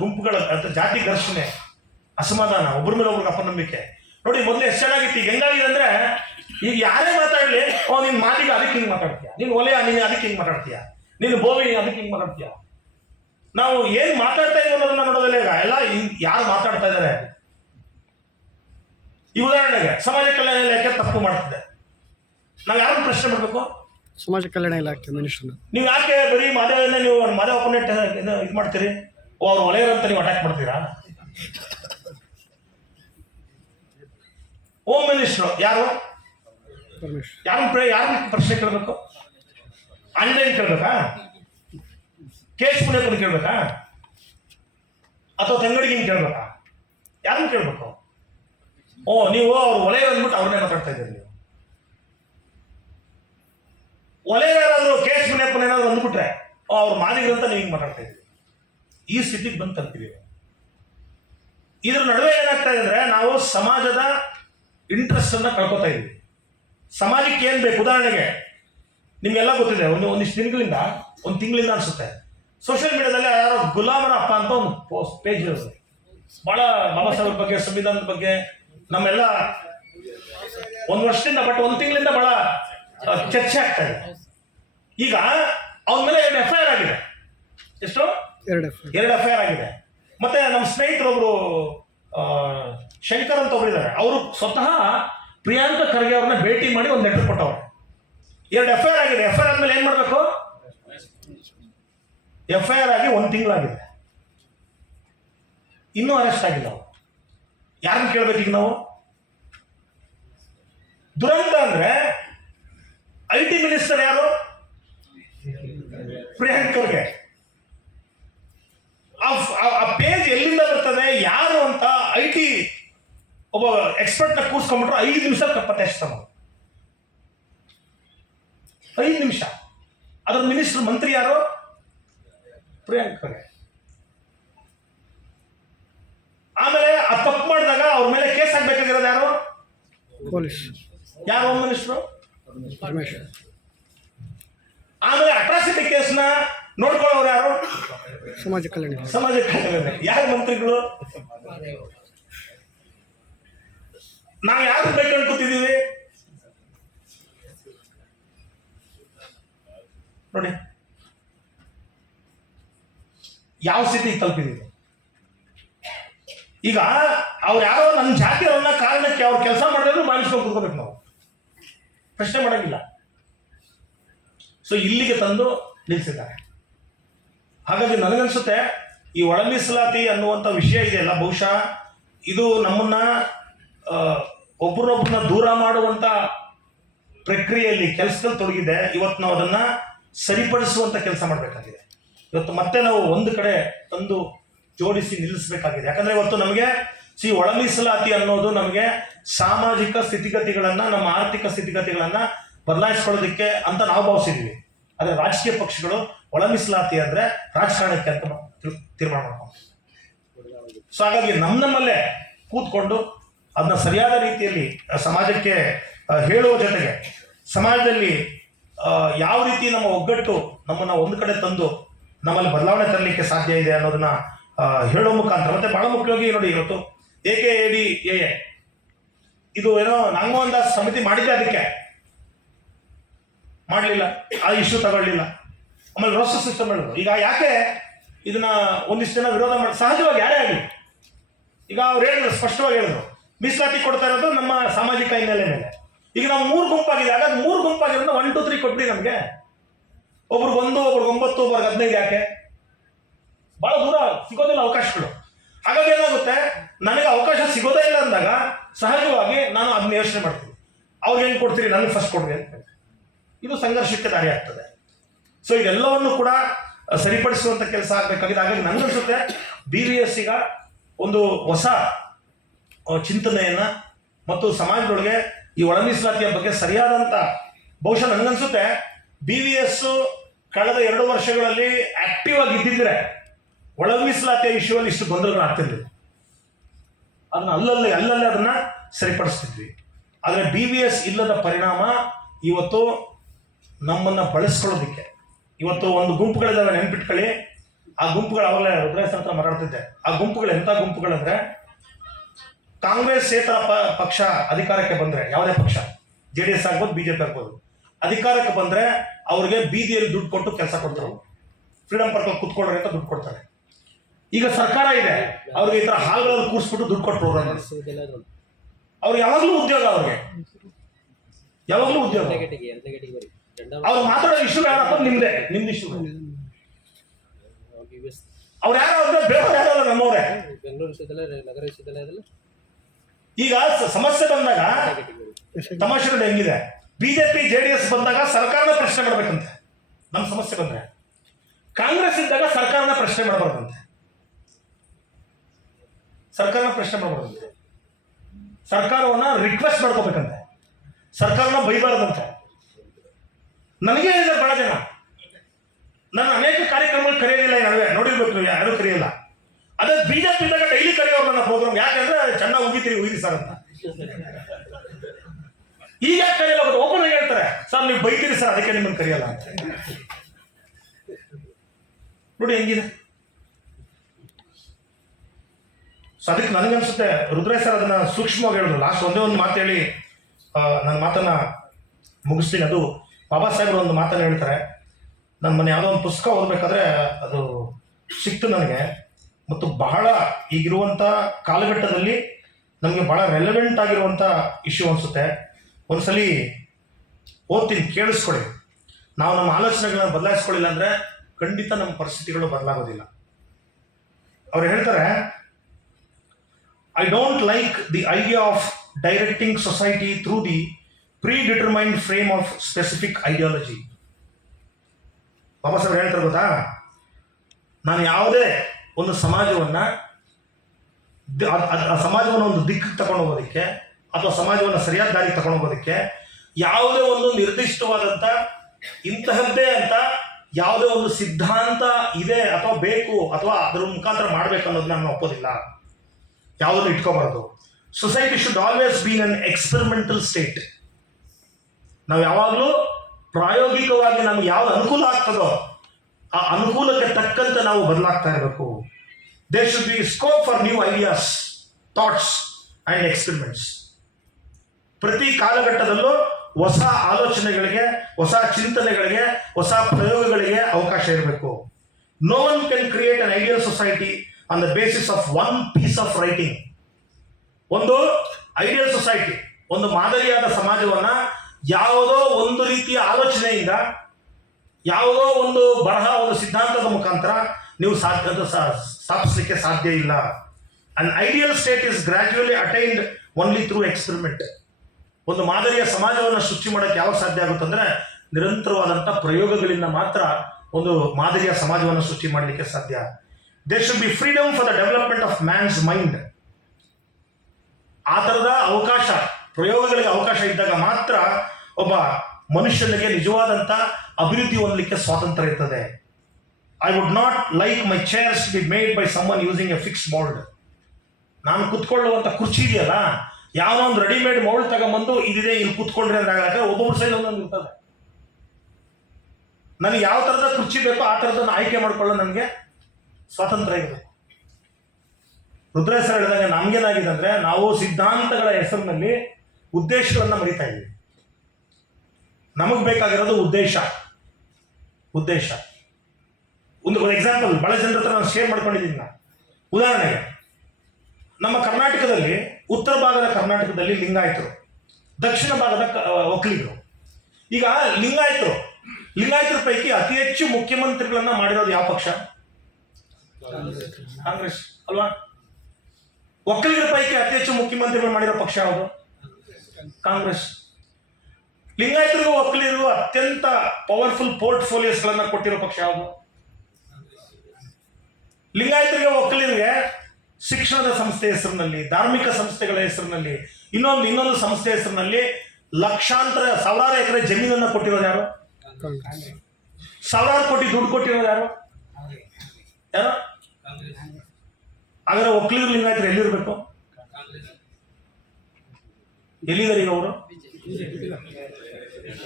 ಗುಂಪುಗಳ ಜಾತಿ ಘರ್ಷಣೆ, ಅಸಮಾಧಾನ, ಒಬ್ಬರ ಮೇಲೆ ಒಬ್ರಿಗೆ ಅಪನಂಬಿಕೆ. ನೋಡಿ, ಮೊದಲು ಎಷ್ಟು ಚೆನ್ನಾಗಿತ್ತು, ಈಗ ಹೆಂಗಾಗಿದೆ ಅಂದ್ರೆ, ಈಗ ಯಾರೇ ಮಾತಾಡ್ಲಿ, ನಿನ್ ಮಾತಿಗೆ ಅದಕ್ಕೆ ಹಿಂಗ್ ಮಾತಾಡ್ತೀಯ, ನೀನ್ ಒಲೆಯ ನೀನು ಅದಕ್ಕೆ ಹಿಂಗ್ ಮಾತಾಡ್ತೀಯ, ನೀನು ಬೋವಿ ಅದಕ್ಕೆ ಹಿಂಗ್ ಮಾತಾಡ್ತೀಯ. ನಾವು ಏನ್ ಮಾತಾಡ್ತಾ ಇದೀವಿ ಅನ್ನೋದನ್ನ ನೋಡೋದಿಲ್ಲ. ಈಗ ಎಲ್ಲ ಯಾರು ಮಾತಾಡ್ತಾ ಇದ್ದಾರೆ. ಈ ಉದಾಹರಣೆಗೆ ಸಮಾಜ ಕಲ್ಯಾಣ ಇಲಾಖೆ ತಪ್ಪು ಮಾಡ್ತಿದೆ, ನಾವು ಯಾರನ್ನು ಪ್ರಶ್ನೆ ಮಾಡ್ಬೇಕು? ಸಮಾಜ ಕಲ್ಯಾಣ ಇಲಾಖೆ ಮಿನಿಸ್ಟರ್. ನೀವು ಯಾಕೆ ಬರೀ ಮಾದೇವನ್ನ ನೀವು ಮಾದೇವಪ್ಪನೇ ಇದು ಮಾಡ್ತೀರಿ? ಅವ್ರು ಒಲೆಯರಂತ ನೀವು ಅಟ್ಯಾಕ್ ಮಾಡ್ತೀರಾ? ಹೋಮ್ ಮಿನಿಸ್ಟರ್ ಯಾರು? ಯಾರನ್ನ ಪ್ರಶ್ನೆ ಕೇಳಬೇಕು? ಆನ್ಲೈನ್ ಕೇಳ್ಬೇಕಾ? ಕೇಸ್ ಪುಣ್ಯಪ್ಪನ ಕೇಳ್ಬೇಕಾ? ಅಥವಾ ತಂಗಡಿಗಿನ ಕೇಳ್ಬೇಕಾ? ಯಾರನ್ನ ಕೇಳ್ಬೇಕು? ನೀವು ಅವ್ರು ಒಲೆಯ ಅಂದ್ಬಿಟ್ಟು ಅವ್ರನ್ನೇ ಮಾತಾಡ್ತಾ ಇದ್ದೀರಿ. ನೀವು ಒಲೆಯಾರಾದ್ರು ಕೇಸ್ ಪುಣ್ಯಪ್ಪನ ಏನಾದ್ರು ಅಂದ್ಬಿಟ್ರೆ ಅವ್ರು ಮಾದಿಗರಂತ ನೀವು ಹಿಂಗೆ ಮಾತಾಡ್ತಾ ಇದ್ದೀವಿ. ಈ ಸ್ಥಿತಿಗೆ ಬಂದು ತಲುಪಿದೀವಿ. ಇದ್ರ ನಡುವೆ ಏನಾಗ್ತಾ ಇದೆ ಅಂದ್ರೆ, ನಾವು ಸಮಾಜದ ಇಂಟ್ರೆಸ್ಟ್ ಅನ್ನ ಕಳ್ಕೊತಾ ಇದ್ದೀವಿ. ಸಮಾಜಕ್ಕೆ ಏನ್ ಬೇಕು? ಉದಾಹರಣೆಗೆ ನಿಮ್ಗೆಲ್ಲ ಗೊತ್ತಿದೆ, ಒಂದಿಷ್ಟು ದಿನಗಳಿಂದ, ಒಂದು ತಿಂಗಳಿಂದ ಅನ್ಸುತ್ತೆ, ಸೋಷಿಯಲ್ ಮೀಡಿಯಾದಲ್ಲಿ ಯಾರೋ ಗುಲಾಮರ ಅಪ್ಪ ಅಂತ ಒಂದು ಪೇಜ್ ಇರೋದು, ಬಹಳ ಬಾಬಾ ಸಾಹೇಬ್ ಬಗ್ಗೆ, ಸಂವಿಧಾನದ ಬಗ್ಗೆ ನಮ್ಮೆಲ್ಲ ಒಂದು ವರ್ಷದಿಂದ, ಬಟ್ ಒಂದು ತಿಂಗಳಿಂದ ಬಹಳ ಚರ್ಚೆ ಆಗ್ತಾ ಇದೆ. ಈಗ ಅವನ ಮೇಲೆ 2 FIR ಆಗಿದೆ. ಎಷ್ಟು? 2 FIR ಆಗಿದೆ. ಮತ್ತೆ ನಮ್ಮ ಸ್ನೇಹಿತರೊಬ್ರು ಶಂಕರ್ ಅಂತ ಒಬ್ಬರಿದ್ದಾರೆ, ಅವರು ಸ್ವತಃ ಪ್ರಿಯಾಂಕಾ ಖರ್ಗೆ ಅವ್ರನ್ನ ಭೇಟಿ ಮಾಡಿ ಒಂದು ಲೆಟರ್ ಕೊಟ್ಟವ್ರೆ. 2 FIR ಆಗಿದೆ. FIR ಆದ್ಮೇಲೆ ಏನ್ ಮಾಡ್ಬೇಕು? FIR ಆಗಿ 1 ತಿಂಗಳಾಗಿದೆ, ಇನ್ನೂ ಅರೆಸ್ಟ್ ಆಗಿಲ್ಲ. ಅವರು ಯಾರನ್ನ ಕೇಳ್ಬೇಕು ಈಗ ನಾವು? ದುರಂತ ಅಂದ್ರೆ IT ಮಿನಿಸ್ಟರ್ ಯಾರು? ಪ್ರಿಯಾಂಕ್ ಖರ್ಗೆ. ಆ ಪೇಜ್ ಎಲ್ಲಿಂದ ಬರ್ತದೆ, ಯಾರು ಅಂತ IT ಒಬ್ಬ ಎಕ್ಸ್ಪರ್ಟ್ ನ ಕೂರ್ಸ್ಕೊಂಡ್ಬಿಟ್ರು 5 ನಿಮಿಷ ಪತ್ತೆ. 5 ನಿಮಿಷ. ಅದ್ರ ಮಿನಿಸ್ಟರ್, ಮಂತ್ರಿ ಯಾರು? ಪ್ರಿಯಾಂಕ್ ಖರ್ಗೆ. ಆಮೇಲೆ ಆ ತಪ್ಪು ಮಾಡಿದಾಗ ಅವ್ರ ಮೇಲೆ ಕೇಸ್ ಹಾಕ್ಬೇಕಾಗಿರೋದು ಯಾರು? ಪೊಲೀಸ್. ಯಾರು? Home minister. ಆಮೇಲೆ ಅಟ್ರಾಸಿಟಿ ಕೇಸ್ನ ನೋಡ್ಕೊಳ್ಳೋರು ಯಾರು? ಸಮಾಜ ಕಲ್ಯಾಣ. ಯಾರು ಮಂತ್ರಿಗಳು? ನಾವು ಯಾರು ಬೇಕಂಡು ಕೂತಿದ್ದೀವಿ ನೋಡಿ, ಯಾವ ಸ್ಥಿತಿಗೆ ತಲುಪಿದ್ದೀವಿ. ಈಗ ಅವ್ರು ಯಾರೋ ನನ್ನ ಜಾತಿಯವರನ್ನ ಕಾರಣಕ್ಕೆ ಅವ್ರು ಕೆಲಸ ಮಾಡಿದ್ರು ಬಾಯಿಸ್ಕೊಂಡು ಕೂತ್ಕೋಬೇಕು, ನಾವು ಪ್ರಶ್ನೆ ಮಾಡಂಗಿಲ್ಲ. ಸೊ ಇಲ್ಲಿಗೆ ತಂದು ನಿಲ್ಲಿಸಿದ್ದಾರೆ. ಹಾಗಾಗಿ ನನಗನ್ಸುತ್ತೆ, ಈ ಒಳ ಮೀಸಲಾತಿ ಅನ್ನುವಂಥ ವಿಷಯ ಇದೆಯಲ್ಲ, ಬಹುಶಃ ಇದು ನಮ್ಮನ್ನ ಒಬ್ಬರೊಬ್ಬರನ್ನ ದೂರ ಮಾಡುವಂತ ಪ್ರಕ್ರಿಯೆಯಲ್ಲಿ ಕೆಲಸದಲ್ಲಿ ತೊಡಗಿದೆ. ಇವತ್ತು ನಾವು ಅದನ್ನ ಸರಿಪಡಿಸುವಂತ ಕೆಲಸ ಮಾಡಬೇಕಾಗಿದೆ. ಇವತ್ತು ಮತ್ತೆ ನಾವು ಒಂದು ಕಡೆ ತಂದು ಜೋಡಿಸಿ ನಿಲ್ಲಿಸಬೇಕಾಗಿದೆ. ಯಾಕಂದ್ರೆ ಇವತ್ತು ನಮಗೆ ಒಳ ಮೀಸಲಾತಿ ಅನ್ನೋದು ನಮಗೆ ಸಾಮಾಜಿಕ ಸ್ಥಿತಿಗತಿಗಳನ್ನ, ನಮ್ಮ ಆರ್ಥಿಕ ಸ್ಥಿತಿಗತಿಗಳನ್ನ ಬದಲಾಯಿಸ್ಕೊಳ್ಳೋದಕ್ಕೆ ಅಂತ ನಾವು ಭಾವಿಸಿದ್ವಿ. ಆದ್ರೆ ರಾಜಕೀಯ ಪಕ್ಷಗಳು ಒಳ ಮೀಸಲಾತಿ ಅಂದ್ರೆ ರಾಜಕಾರಣಕ್ಕೆ ಅಂತ ತೀರ್ಮಾನ ಮಾಡ್ಕೊಂಡು, ಸೊ ಹಾಗಾಗಿ ನಮ್ಮಲ್ಲೇ ಕೂತ್ಕೊಂಡು ಅದನ್ನ ಸರಿಯಾದ ರೀತಿಯಲ್ಲಿ ಸಮಾಜಕ್ಕೆ ಹೇಳುವ ಜೊತೆಗೆ, ಸಮಾಜದಲ್ಲಿ ಯಾವ ರೀತಿ ನಮ್ಮ ಒಗ್ಗಟ್ಟು ನಮ್ಮನ್ನ ಒಂದು ಕಡೆ ತಂದು ನಮ್ಮಲ್ಲಿ ಬದಲಾವಣೆ ತರಲಿಕ್ಕೆ ಸಾಧ್ಯ ಇದೆ ಅನ್ನೋದನ್ನ ಹೇಳೋ ಮುಖಾಂತರ, ಮತ್ತೆ ಬಹಳ ಮುಖ್ಯವಾಗಿ ನೋಡಿ, ಇವತ್ತು AKADAA ಇದು ಏನೋ ನಾಗಮೋಹನ್ ದಾಸ್ ಸಮಿತಿ ಮಾಡಿದ್ದೆ, ಅದಕ್ಕೆ ಮಾಡಲಿಲ್ಲ, ಆ ಇಶ್ಯೂ ತಗೊಳ್ಳಿಲ್ಲ. ಆಮೇಲೆ ರೋಸ್ಟರ್ ಸಿಸ್ಟಮ್ ಹೇಳಿದ್ರು. ಈಗ ಯಾಕೆ ಇದನ್ನ ಒಂದಿಷ್ಟು ಜನ ವಿರೋಧ ಮಾಡಿ, ಸಹಜವಾಗಿ ಯಾರೇ ಆಗಲಿ, ಈಗ ಅವ್ರು ಹೇಳಿದ್ರು, ಸ್ಪಷ್ಟವಾಗಿ ಹೇಳಿದ್ರು, ಮೀಸಲಾತಿ ಕೊಡ್ತಾ ಇರೋದು ನಮ್ಮ ಸಾಮಾಜಿಕ ಹಿನ್ನೆಲೆ ಮೇಲೆ. ಈಗ ನಾವು 3 ಗುಂಪಾಗಿದೆ, ಹಾಗಾಗಿ 3 ಗುಂಪಾಗಿರೋದು 1, 2, 3 ಕೊಟ್ಬಿಡಿ ನಮಗೆ. ಒಬ್ರಿಗೆ 1, ಒಬ್ರಿಗೆ 9, ಒಬ್ರಿಗೆ 15. ಯಾಕೆ? ಬಹಳ ದೂರ ಸಿಗೋದಿಲ್ಲ ಅವಕಾಶಗಳು. ಹಾಗಾಗಿ ಏನಾಗುತ್ತೆ, ನನಗೆ ಅವಕಾಶ ಸಿಗೋದೇ ಇಲ್ಲ ಅಂದಾಗ ಸಹಜವಾಗಿ ನಾನು ಅದನ್ನ ಯೋಚನೆ ಮಾಡ್ತೀನಿ, ಅವ್ರಿಗೆ ಹೆಂಗ್ ಕೊಡ್ತೀರಿ, ನನಗೆ ಫಸ್ಟ್ ಕೊಡ್ರಿ ಅಂತ. ಇದು ಸಂಘರ್ಷಕ್ಕೆ ದಾರಿ ಆಗ್ತದೆ. ಸೊ ಇದೆಲ್ಲವನ್ನು ಕೂಡ ಸರಿಪಡಿಸುವಂತ ಕೆಲಸ ಆಗ್ಬೇಕಾಗಿದೆ. ಹಾಗಾಗಿ ನನಗನ್ಸುತ್ತೆ BVS ಈಗ ಒಂದು ಹೊಸ ಚಿಂತನೆಯನ್ನ ಮತ್ತು ಸಮಾಜದೊಳಗೆ ಈ ಒಳ ಮೀಸಲಾತಿಯ ಬಗ್ಗೆ ಸರಿಯಾದಂತ, ಬಹುಶಃ ನನಗನ್ಸುತ್ತೆ BVS ಕಳೆದ 2 ವರ್ಷಗಳಲ್ಲಿ ಆಕ್ಟಿವ್ ಆಗಿ ಇದ್ದಿದ್ರೆ ಒಳ ಮೀಸಲಾತಿಯ ಇಶ್ಯೂ ಅಲ್ಲಿ ಇಷ್ಟು ಗೊಂದಲಗಳು ಆಗ್ತಿರ್ಲಿಲ್ಲ. ಅದನ್ನ ಅಲ್ಲಲ್ಲೇ ಅದನ್ನ ಸರಿಪಡಿಸ್ತಿದ್ವಿ. ಆದರೆ BVS ಇಲ್ಲದ ಪರಿಣಾಮ ಇವತ್ತು ನಮ್ಮನ್ನ ಬಳಸ್ಕೊಳ್ಳೋದಿಕ್ಕೆ ಇವತ್ತು ಒಂದು ಗುಂಪುಗಳಿದ್ದಾವೆ, ನೆನ್ಪಿಟ್ಕೊಳ್ಳಿ. ಆ ಗುಂಪುಗಳು ಅವಾಗಲೇ ರುದ್ರೇಶ್ ಹತ್ರ ಮಾತಾಡ್ತಿದ್ದೆ. ಆ ಗುಂಪುಗಳು ಎಂಥ ಗುಂಪುಗಳಂದ್ರೆ, ಕಾಂಗ್ರೆಸ್ಸೇತರ ಪಕ್ಷ ಅಧಿಕಾರಕ್ಕೆ ಬಂದ್ರೆ, ಯಾವುದೇ ಪಕ್ಷ JDS ಆಗ್ಬೋದು, BJP ಆಗ್ಬೋದು, ಅಧಿಕಾರಕ್ಕೆ ಬಂದ್ರೆ ಅವ್ರಿಗೆ ಬೀದಿಯಲ್ಲಿ ದುಡ್ಡು ಕೊಟ್ಟು ಕೆಲಸ ಕೊಡ್ತಾರೆ. ಫ್ರೀಡಮ್ ಪಾರ್ಕಲ್ಲಿ ಕುತ್ಕೊಳ್ರಿ ಅಂತ ದುಡ್ಡು ಕೊಡ್ತಾರೆ. ಈಗ ಸರ್ಕಾರ ಇದೆ, ಅವ್ರಿಗೆ ಈ ಥರ ಹಾಲ್ಗಳಲ್ಲಿ ಕೂರಿಸ್ಬಿಟ್ಟು ದುಡ್ಡು ಕೊಟ್ಟು ಪ್ರೋಗ್ರಾಮ್ ಅವ್ರಿಗೆ ಯಾವಾಗಲೂ ಉದ್ಯೋಗ, ಅವ್ರಿಗೆ ಯಾವಾಗಲೂ ಉದ್ಯೋಗ. ಅವ್ರು ಮಾತಾಡೋ ಇಶ್ಯೂ ಯಾರಪ್ಪ? ನಿಮ್ದು ಇಶ್ಯೂ. ಅವ್ರು ಯಾರು ಅಂದ್ರೆ ಬೇರೆ ಯಾರಲ್ಲ, ನಮ್ಮವ್ರೆ. ನಗರ ವಿಶ್ವವಿದ್ಯಾಲಯದಲ್ಲಿ ಈಗ ಸಮಸ್ಯೆ ಬಂದಾಗ ತಮಾಷೆ ಹೆಂಗಿದೆ, BJP JDS ಬಂದಾಗ ಸರ್ಕಾರನ ಪ್ರಶ್ನೆ ಮಾಡ್ಬೇಕಂತೆ. ನಮ್ಮ ಸಮಸ್ಯೆ ಬಂದ್ರೆ ಕಾಂಗ್ರೆಸ್ ಇದ್ದಾಗ ಸರ್ಕಾರನ ಪ್ರಶ್ನೆ ಮಾಡಬಾರ್ದಂತೆ. ಸರ್ಕಾರವನ್ನ ರಿಕ್ವೆಸ್ಟ್ ಮಾಡ್ಕೋಬೇಕಂತೆ, ಸರ್ಕಾರನ ಬೈಬಾರ್ದಂತೆ. ನನಗೆ ಹೇಳಿದ್ದಾರೆ ಬಹಳ ಜನ, ನನ್ನ ಅನೇಕ ಕಾರ್ಯಕ್ರಮಗಳು ಕರೆಯೋದಿಲ್ಲ, ನಡುವೆ ನೋಡಿರ್ಬೇಕು, ಯಾರು ಕರೆಯಲ್ಲ. ಅದೇ BJP ಇದ್ದಾಗ ಡೈಲಿ ಕರೆಯೋರು ನನ್ನ ಪ್ರೋಗ್ರಾಮ್. ಯಾಕಂದ್ರೆ ಚೆನ್ನಾಗಿ ಉಗಿರಿ ಸರ್ ಅಂತ. ಈಗ ಯಾಕೆ ಕರೆಯಲ್ಲ ಗೊತ್ತು? ಓಪನ್ ಆಗಿ ಹೇಳ್ತಾರೆ, ಸರ್ ನೀವು ಬೈತೀರಿ ಸರ್, ಅದಕ್ಕೆ ನಿಮ್ಮನ್ನು ಕರೆಯಲ್ಲ ಅಂತ. ನೋಡಿ ಹೆಂಗಿದೆ. ಸೊ ಅದಕ್ಕೆ ನನಗನ್ಸುತ್ತೆ ರುದ್ರೇಶ್ ಸರ್ ಅದನ್ನ ಸೂಕ್ಷ್ಮವಾಗಿ ಹೇಳಿದ್ರು. ಲಾಸ್ಟ್ ಒಂದೇ ಒಂದು ಮಾತು ಹೇಳಿ ನನ್ನ ಮಾತನ್ನ ಮುಗಿಸ್ತೀನಿ. ಅದು ಬಾಬಾ ಸಾಹೇಬ್ರು ಒಂದು ಮಾತನ್ನ ಹೇಳ್ತಾರೆ. ನನ್ನ ಮನೆ ಯಾವುದೋ ಒಂದು ಪುಸ್ತಕ ಓದಬೇಕಾದ್ರೆ ಅದು ಸಿಕ್ತು ನನಗೆ, ಮತ್ತು ಬಹಳ ಈಗಿರುವಂಥ ಕಾಲಘಟ್ಟದಲ್ಲಿ ನಮಗೆ ಬಹಳ ರೆಲೆವೆಂಟ್ ಆಗಿರುವಂಥ ಇಶ್ಯೂ ಅನಿಸುತ್ತೆ. ಒಂದ್ಸಲಿ ಓದ್ತೀನಿ, ಕೇಳಿಸ್ಕೊಳ್ಳಿ. ನಾವು ನಮ್ಮ ಆಲೋಚನೆಗಳನ್ನ ಬದಲಾಯಿಸ್ಕೊಳ್ಳಿಲ್ಲ ಅಂದರೆ ಖಂಡಿತ ನಮ್ಮ ಪರಿಸ್ಥಿತಿಗಳು ಬದಲಾಗೋದಿಲ್ಲ. ಅವ್ರು ಹೇಳ್ತಾರೆ, I don't like the idea of directing society through the predetermined frame of specific ideology. Baba Saheb ಹೇಳ್ತಾರೆ ಗೊತ್ತಾ, ನಾನು ಯಾವುದೇ ಒಂದು ಸಮಾಜವನ್ನು ಒಂದು ದಿಕ್ಕಿಗೆ ತಗೊಂಡು ಹೋಗೋದಕ್ಕೆ ಅಥವಾ ಸಮಾಜವನ್ನು ಸರಿಯಾದ ದಾರಿಗೆ ತಗೊಂಡು ಹೋಗೋದಕ್ಕೆ ಯಾವುದೇ ಒಂದು ನಿರ್ದಿಷ್ಟವಾದಂಥ ಇಂತಹದ್ದೇ ಅಂತ ಯಾವುದೇ ಒಂದು ಸಿದ್ಧಾಂತ ಇದೆ ಅಥವಾ ಬೇಕು ಅಥವಾ ಅದರ ಮುಖಾಂತರ ಮಾಡಬೇಕು ಅನ್ನೋದನ್ನ ನಾನು ಒಪ್ಪೋದಿಲ್ಲ. ಯಾವುದನ್ನು ಇಟ್ಕೋಬಾರ್ದು. Society should always be an experimental state. ನಾವು ಯಾವಾಗಲೂ ಪ್ರಾಯೋಗಿಕವಾಗಿ ನಮ್ಗೆ ಯಾವ್ದು ಅನುಕೂಲ ಆಗ್ತದೋ ಆ ಅನುಕೂಲಕ್ಕೆ ತಕ್ಕಂತೆ ನಾವು ಬದಲಾಗ್ತಾ ಇರಬೇಕು. There should be scope for new ideas, thoughts and experiments. ಪ್ರತಿ ಕಾಲಘಟ್ಟದಲ್ಲೂ ಹೊಸ ಆಲೋಚನೆಗಳಿಗೆ, ಹೊಸ ಚಿಂತನೆಗಳಿಗೆ, ಹೊಸ ಪ್ರಯೋಗಗಳಿಗೆ ಅವಕಾಶ ಇರಬೇಕು. No one can create an ideal society on the basis of one piece of writing. ಒಂದು ಐಡಿಯಲ್ ಸೊಸೈಟಿ, ಒಂದು ಮಾದರಿಯಾದ ಸಮಾಜವನ್ನ ಯಾವುದೋ ಒಂದು ರೀತಿಯ ಆಲೋಚನೆಯಿಂದ, ಯಾವುದೋ ಒಂದು ಬರಹ, ಒಂದು ಸಿದ್ಧಾಂತದ ಮುಖಾಂತರ ನೀವು ಸ್ಥಾಪಿಸಲಿಕ್ಕೆ ಸಾಧ್ಯ ಇಲ್ಲ. An ideal state is ಗ್ರಾಜುಯಲಿ attained only through experiment. ಒಂದು ಮಾದರಿಯ ಸಮಾಜವನ್ನು ಸೃಷ್ಟಿ ಮಾಡೋಕ್ಕೆ ಯಾವಾಗ ಸಾಧ್ಯ ಆಗುತ್ತೆ ಅಂದರೆ ನಿರಂತರವಾದಂಥ ಪ್ರಯೋಗಗಳಿಂದ ಮಾತ್ರ ಒಂದು ಮಾದರಿಯ ಸಮಾಜವನ್ನು ಸೃಷ್ಟಿ ಮಾಡಲಿಕ್ಕೆ ಸಾಧ್ಯ. There should be freedom for the development of man's mind. ಆ ಥರದ ಅವಕಾಶ, ಪ್ರಯೋಗಗಳಿಗೆ ಅವಕಾಶ ಇದ್ದಾಗ ಮಾತ್ರ ಒಬ್ಬ ಮನುಷ್ಯನಿಗೆ ನಿಜವಾದಂಥ ಅಭಿವೃದ್ಧಿ ಹೊಂದಲಿಕ್ಕೆ ಸ್ವಾತಂತ್ರ್ಯ ಇರ್ತದೆ. I would not like my chairs to be made by someone using a fixed mould. ನಾನು ಕುತ್ಕೊಳ್ಳುವಂಥ ಕುರ್ಚಿ ಇದೆಯಲ್ಲ, ಯಾವ ಒಂದು ರೆಡಿಮೇಡ್ ಮೌಲ್ಡ್ ತಗೊಂಬಂದು ಇದಿದೆ ಇಲ್ಲಿ ಕುತ್ಕೊಂಡ್ರೆ ಅಂದ್ರೆ ಆಗಲ್ಲ. ಒಬ್ಬೊಬ್ಬರು ಸೈಜ್ ಒಂದೊಂದು ಇರ್ತದೆ. ನನಗೆ ಯಾವ ಥರದ ಕುರ್ಚಿ ಬೇಕೋ ಆ ಥರದನ್ನು ಆಯ್ಕೆ ಮಾಡ್ಕೊಳ್ಳೋ ನನಗೆ ಸ್ವಾತಂತ್ರ್ಯ ಇರಬೇಕು. ರುದ್ರೇಶ್ ಹೇಳಿದಾಗ ನಮ್ಗೇನಾಗಿದೆ ಅಂದರೆ, ನಾವು ಸಿದ್ಧಾಂತಗಳ ಹೆಸರಿನಲ್ಲಿ ಉದ್ದೇಶಗಳನ್ನು ಮರಿತಾ ಇದ್ದೀವಿ. ನಮಗೆ ಬೇಕಾಗಿರೋದು ಉದ್ದೇಶ. ಒಂದು ಎಕ್ಸಾಂಪಲ್ ಭಾಳ ಜನರ ಹತ್ರ ನಾನು ಶೇರ್ ಮಾಡ್ಕೊಂಡಿದ್ದೀನಿ. ಉದಾಹರಣೆಗೆ, ನಮ್ಮ ಕರ್ನಾಟಕದಲ್ಲಿ ಉತ್ತರ ಭಾಗದ ಕರ್ನಾಟಕದಲ್ಲಿ ಲಿಂಗಾಯತರು, ದಕ್ಷಿಣ ಭಾಗದ ಒಕ್ಕಲಿಗರು. ಈಗ ಲಿಂಗಾಯತರ ಪೈಕಿ ಅತಿ ಹೆಚ್ಚು ಮುಖ್ಯಮಂತ್ರಿಗಳನ್ನ ಮಾಡಿರೋದು ಯಾವ ಪಕ್ಷ? ಕಾಂಗ್ರೆಸ್ ಅಲ್ವಾ? ಒಕ್ಕಲಿಗರ ಪೈಕಿ ಅತಿ ಹೆಚ್ಚು ಮುಖ್ಯಮಂತ್ರಿಗಳು ಮಾಡಿರೋ ಪಕ್ಷ ಯಾವುದು? ಕಾಂಗ್ರೆಸ್. ಲಿಂಗಾಯತರಿಗೂ ಒಕ್ಕಲಿಗರಿಗೂ ಅತ್ಯಂತ ಪವರ್ಫುಲ್ ಪೋರ್ಟ್ಫೋಲಿಯೋಸ್ಗಳನ್ನ ಕೊಟ್ಟಿರೋ ಪಕ್ಷ ಯಾವುದು? ಲಿಂಗಾಯತರಿಗೆ ಒಕ್ಕಲಿಗರಿಗೆ ಶಿಕ್ಷಣದ ಸಂಸ್ಥೆ ಹೆಸರಿನಲ್ಲಿ, ಧಾರ್ಮಿಕ ಸಂಸ್ಥೆಗಳ ಹೆಸರಿನಲ್ಲಿ, ಇನ್ನೊಂದು ಸಂಸ್ಥೆ ಹೆಸರಿನಲ್ಲಿ ಲಕ್ಷಾಂತರ ಸಾವಿರಾರು ಎಕರೆ ಜಮೀನನ್ನು ಕೊಟ್ಟಿರೋದು ಯಾರು? ಸಾವಿರಾರು ಕೋಟಿ ದುಡ್ಡು ಕೊಟ್ಟಿರೋದು ಯಾರು? ಹಾಗಾದ್ರೆ ಒಕ್ಕಲಿಗರು ಲಿಂಗಾಯತರು ಎಲ್ಲಿರ್ಬೇಕು? ಎಲ್ಲಿದ್ದಾರೆ ಈಗ ಅವರು?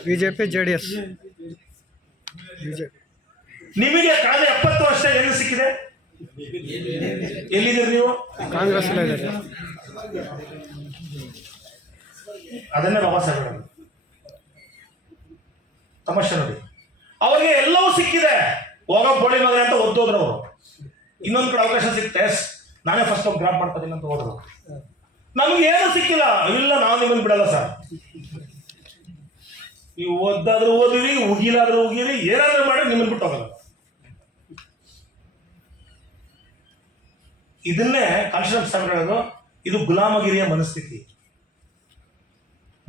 BJP JDS BJP ನಿಮಗೆ ಕಳೆದ 70 ವರ್ಷ ಎಲ್ಲಿ ಸಿಕ್ಕಿದೆ? ಎಲ್ಲಿದ್ದೀರಿ ನೀವು? ಕಾಂಗ್ರೆಸ್ ಎಲ್ಲ ಇದ್ದಾರೆ. ಅದನ್ನೇ ಬಾಬಾ ಸಾಹೇಬ್ ಹೇಳೋದು. ತಮಾಷೆ ನೋಡಿ, ಅವರಿಗೆ ಎಲ್ಲವೂ ಸಿಕ್ಕಿದೆ, ಹೋಗ ಬೋಳಿ ಮಗನೆ ಅಂತ ಓದೋದ್ರು ಅವರು. ಇನ್ನೊಂದು ಕಡೆ ಅವಕಾಶ ಸಿಕ್ತೆ, ನಾನೇ ಫಸ್ಟ್ ಹೋಗಿ ಗ್ರಾಪ್ ಮಾಡ್ತಾ ಇದೀನಿ ಅಂತ ಹೋದ್ರು. ನಮ್ಗೆ ಏನು ಸಿಕ್ಕಿಲ್ಲ. ಇಲ್ಲ, ನಾವು ನಿಮ್ಮನ್ನು ಬಿಡಲ್ಲ ಸರ್. ನೀವು ಓದಾದ್ರೂ ಓದಿರಿ, ಉಗಿಲಾದ್ರೂ ಉಗಿರಿ, ಏನಾದ್ರೂ ಮಾಡಿ ನಿಮ್ಮನ್ನು ಬಿಟ್ಟು ಹೋಗಲ್ಲ. ಇದನ್ನೇ ಕಾನ್ಸ್ಟಿಟ್ಯೂಷನ್ ಸಾಹೇಬ್ ಹೇಳೋದು, ಇದು ಗುಲಾಮಗಿರಿಯ ಮನಸ್ಥಿತಿ.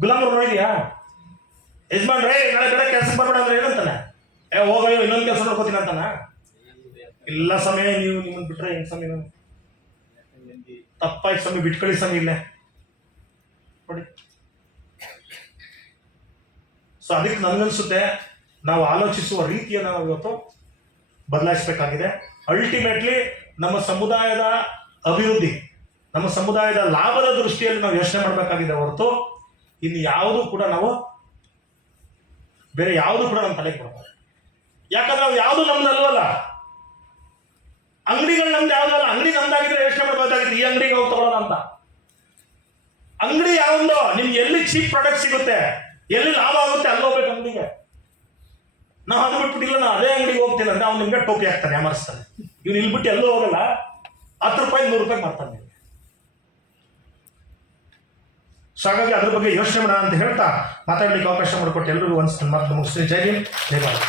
ಗುಲಾಮರು ನೋಡಿದ್ಯಾ? ಯಜಮಾನ್ರೇ ನಾಳೆ ಬೇರೆ ಕೆಲಸಕ್ಕೆ ಬರ್ಬೇಡ ಅಂದ್ರೆ ಏನಂತಾನೆ? ಹೋಗಯ್ಯೋ ಇನ್ನೊಂದು ಕೆಲಸ ನೋಡ್ಕೋತೀನಿ ಅಂತಾನ? ಇಲ್ಲ ಸಮಯ, ನೀವು ನಿಮ್ಮನ್ನು ಬಿಟ್ರೆ ಹೆಂಗ್ ಸಮಯ? ತಪ್ಪಾಯ್ತು ಸಮಯ, ಬಿಟ್ಕೊಳ್ಳಿ ಸಮಯ ಇಲ್ಲೇ ನೋಡಿ. ಸೊ ಅದಕ್ಕೆ ನನಗನ್ಸುತ್ತೆ ನಾವು ಆಲೋಚಿಸುವ ರೀತಿಯನ್ನು ನಾವು ಇವತ್ತು ಬದಲಾಯಿಸಬೇಕಾಗಿದೆ. ಅಲ್ಟಿಮೇಟ್ಲಿ ನಮ್ಮ ಸಮುದಾಯದ ಅಭಿವೃದ್ಧಿ, ನಮ್ಮ ಸಮುದಾಯದ ಲಾಭದ ದೃಷ್ಟಿಯಲ್ಲಿ ನಾವು ಯೋಚನೆ ಮಾಡಬೇಕಾಗಿದೆ ಹೊರತು ಇನ್ನು ಯಾವುದು ಕೂಡ ನಾವು ಬೇರೆ ಯಾವುದು ಕೂಡ ನಮ್ಮ ತಲೆಗೆ ಬರಬಾರ್ದು. ಯಾಕಂದ್ರೆ ನಾವು ಯಾವುದು ನಮ್ದಲ್ವಲ್ಲ, ಅಂಗಡಿಗಳು ನಮ್ದು ಯಾವುದಲ್ಲ. ಅಂಗಡಿ ನಮ್ದಾಗಿದ್ರೆ ಯೋಚನೆ ಮಾಡಬೇಕಾಗಿತ್ತು ಈ ಅಂಗಡಿಗೆ ಹೋಗಿ ತಗೊಳ್ಳೋಣ ಅಂತ. ಅಂಗಡಿ ಯಾವ್ದೋ ನಿಮ್ಗೆ ಎಲ್ಲಿ ಚೀಪ್ ಪ್ರಾಡಕ್ಟ್ ಸಿಗುತ್ತೆ, ಎಲ್ಲಿ ಲಾಭ ಆಗುತ್ತೆ ಅಲ್ಲಿ ಹೋಗ್ಬೇಕು ಅಂಗಡಿಗೆ. ನಾವು ಅದು ಬಿಟ್ಬಿಟ್ಟಿಲ್ಲ, ನಾ ಅದೇ ಅಂಗಡಿಗೆ ಹೋಗ್ತೀನಿ ಅಂದ್ರೆ ಅವ್ನು ನಿಮ್ಗೆ ಟೋಪಿ ಹಾಕ್ತಾನೆ, ಯಾಮರಿಸ್ತಾನೆ. ಇವ್ನು ಇಲ್ಲಿ ಬಿಟ್ಟು ಎಲ್ಲೂ ಹೋಗಲ್ಲ, 10 ರೂಪಾಯಿ 100 ರೂಪಾಯಿ ಮಾಡ್ತಾನೆ. ಸೊ ಹಾಗಾಗಿ ಅದ್ರ ಬಗ್ಗೆ ಯೋಚನೆ ಮಾಡೋಣ ಅಂತ ಹೇಳ್ತಾ ಮಾತಾಡ್ಲಿಕ್ಕೆ ಅವಕಾಶ ಮಾಡಿಕೊಟ್ಟು ಎಲ್ರಿಗೂ ಒಂದು ಮಾತು ಮುಗಿಸ್ತೀನಿ. ಜೈ ಹಿಂದ್, ಜೈ ಭಾರತ್.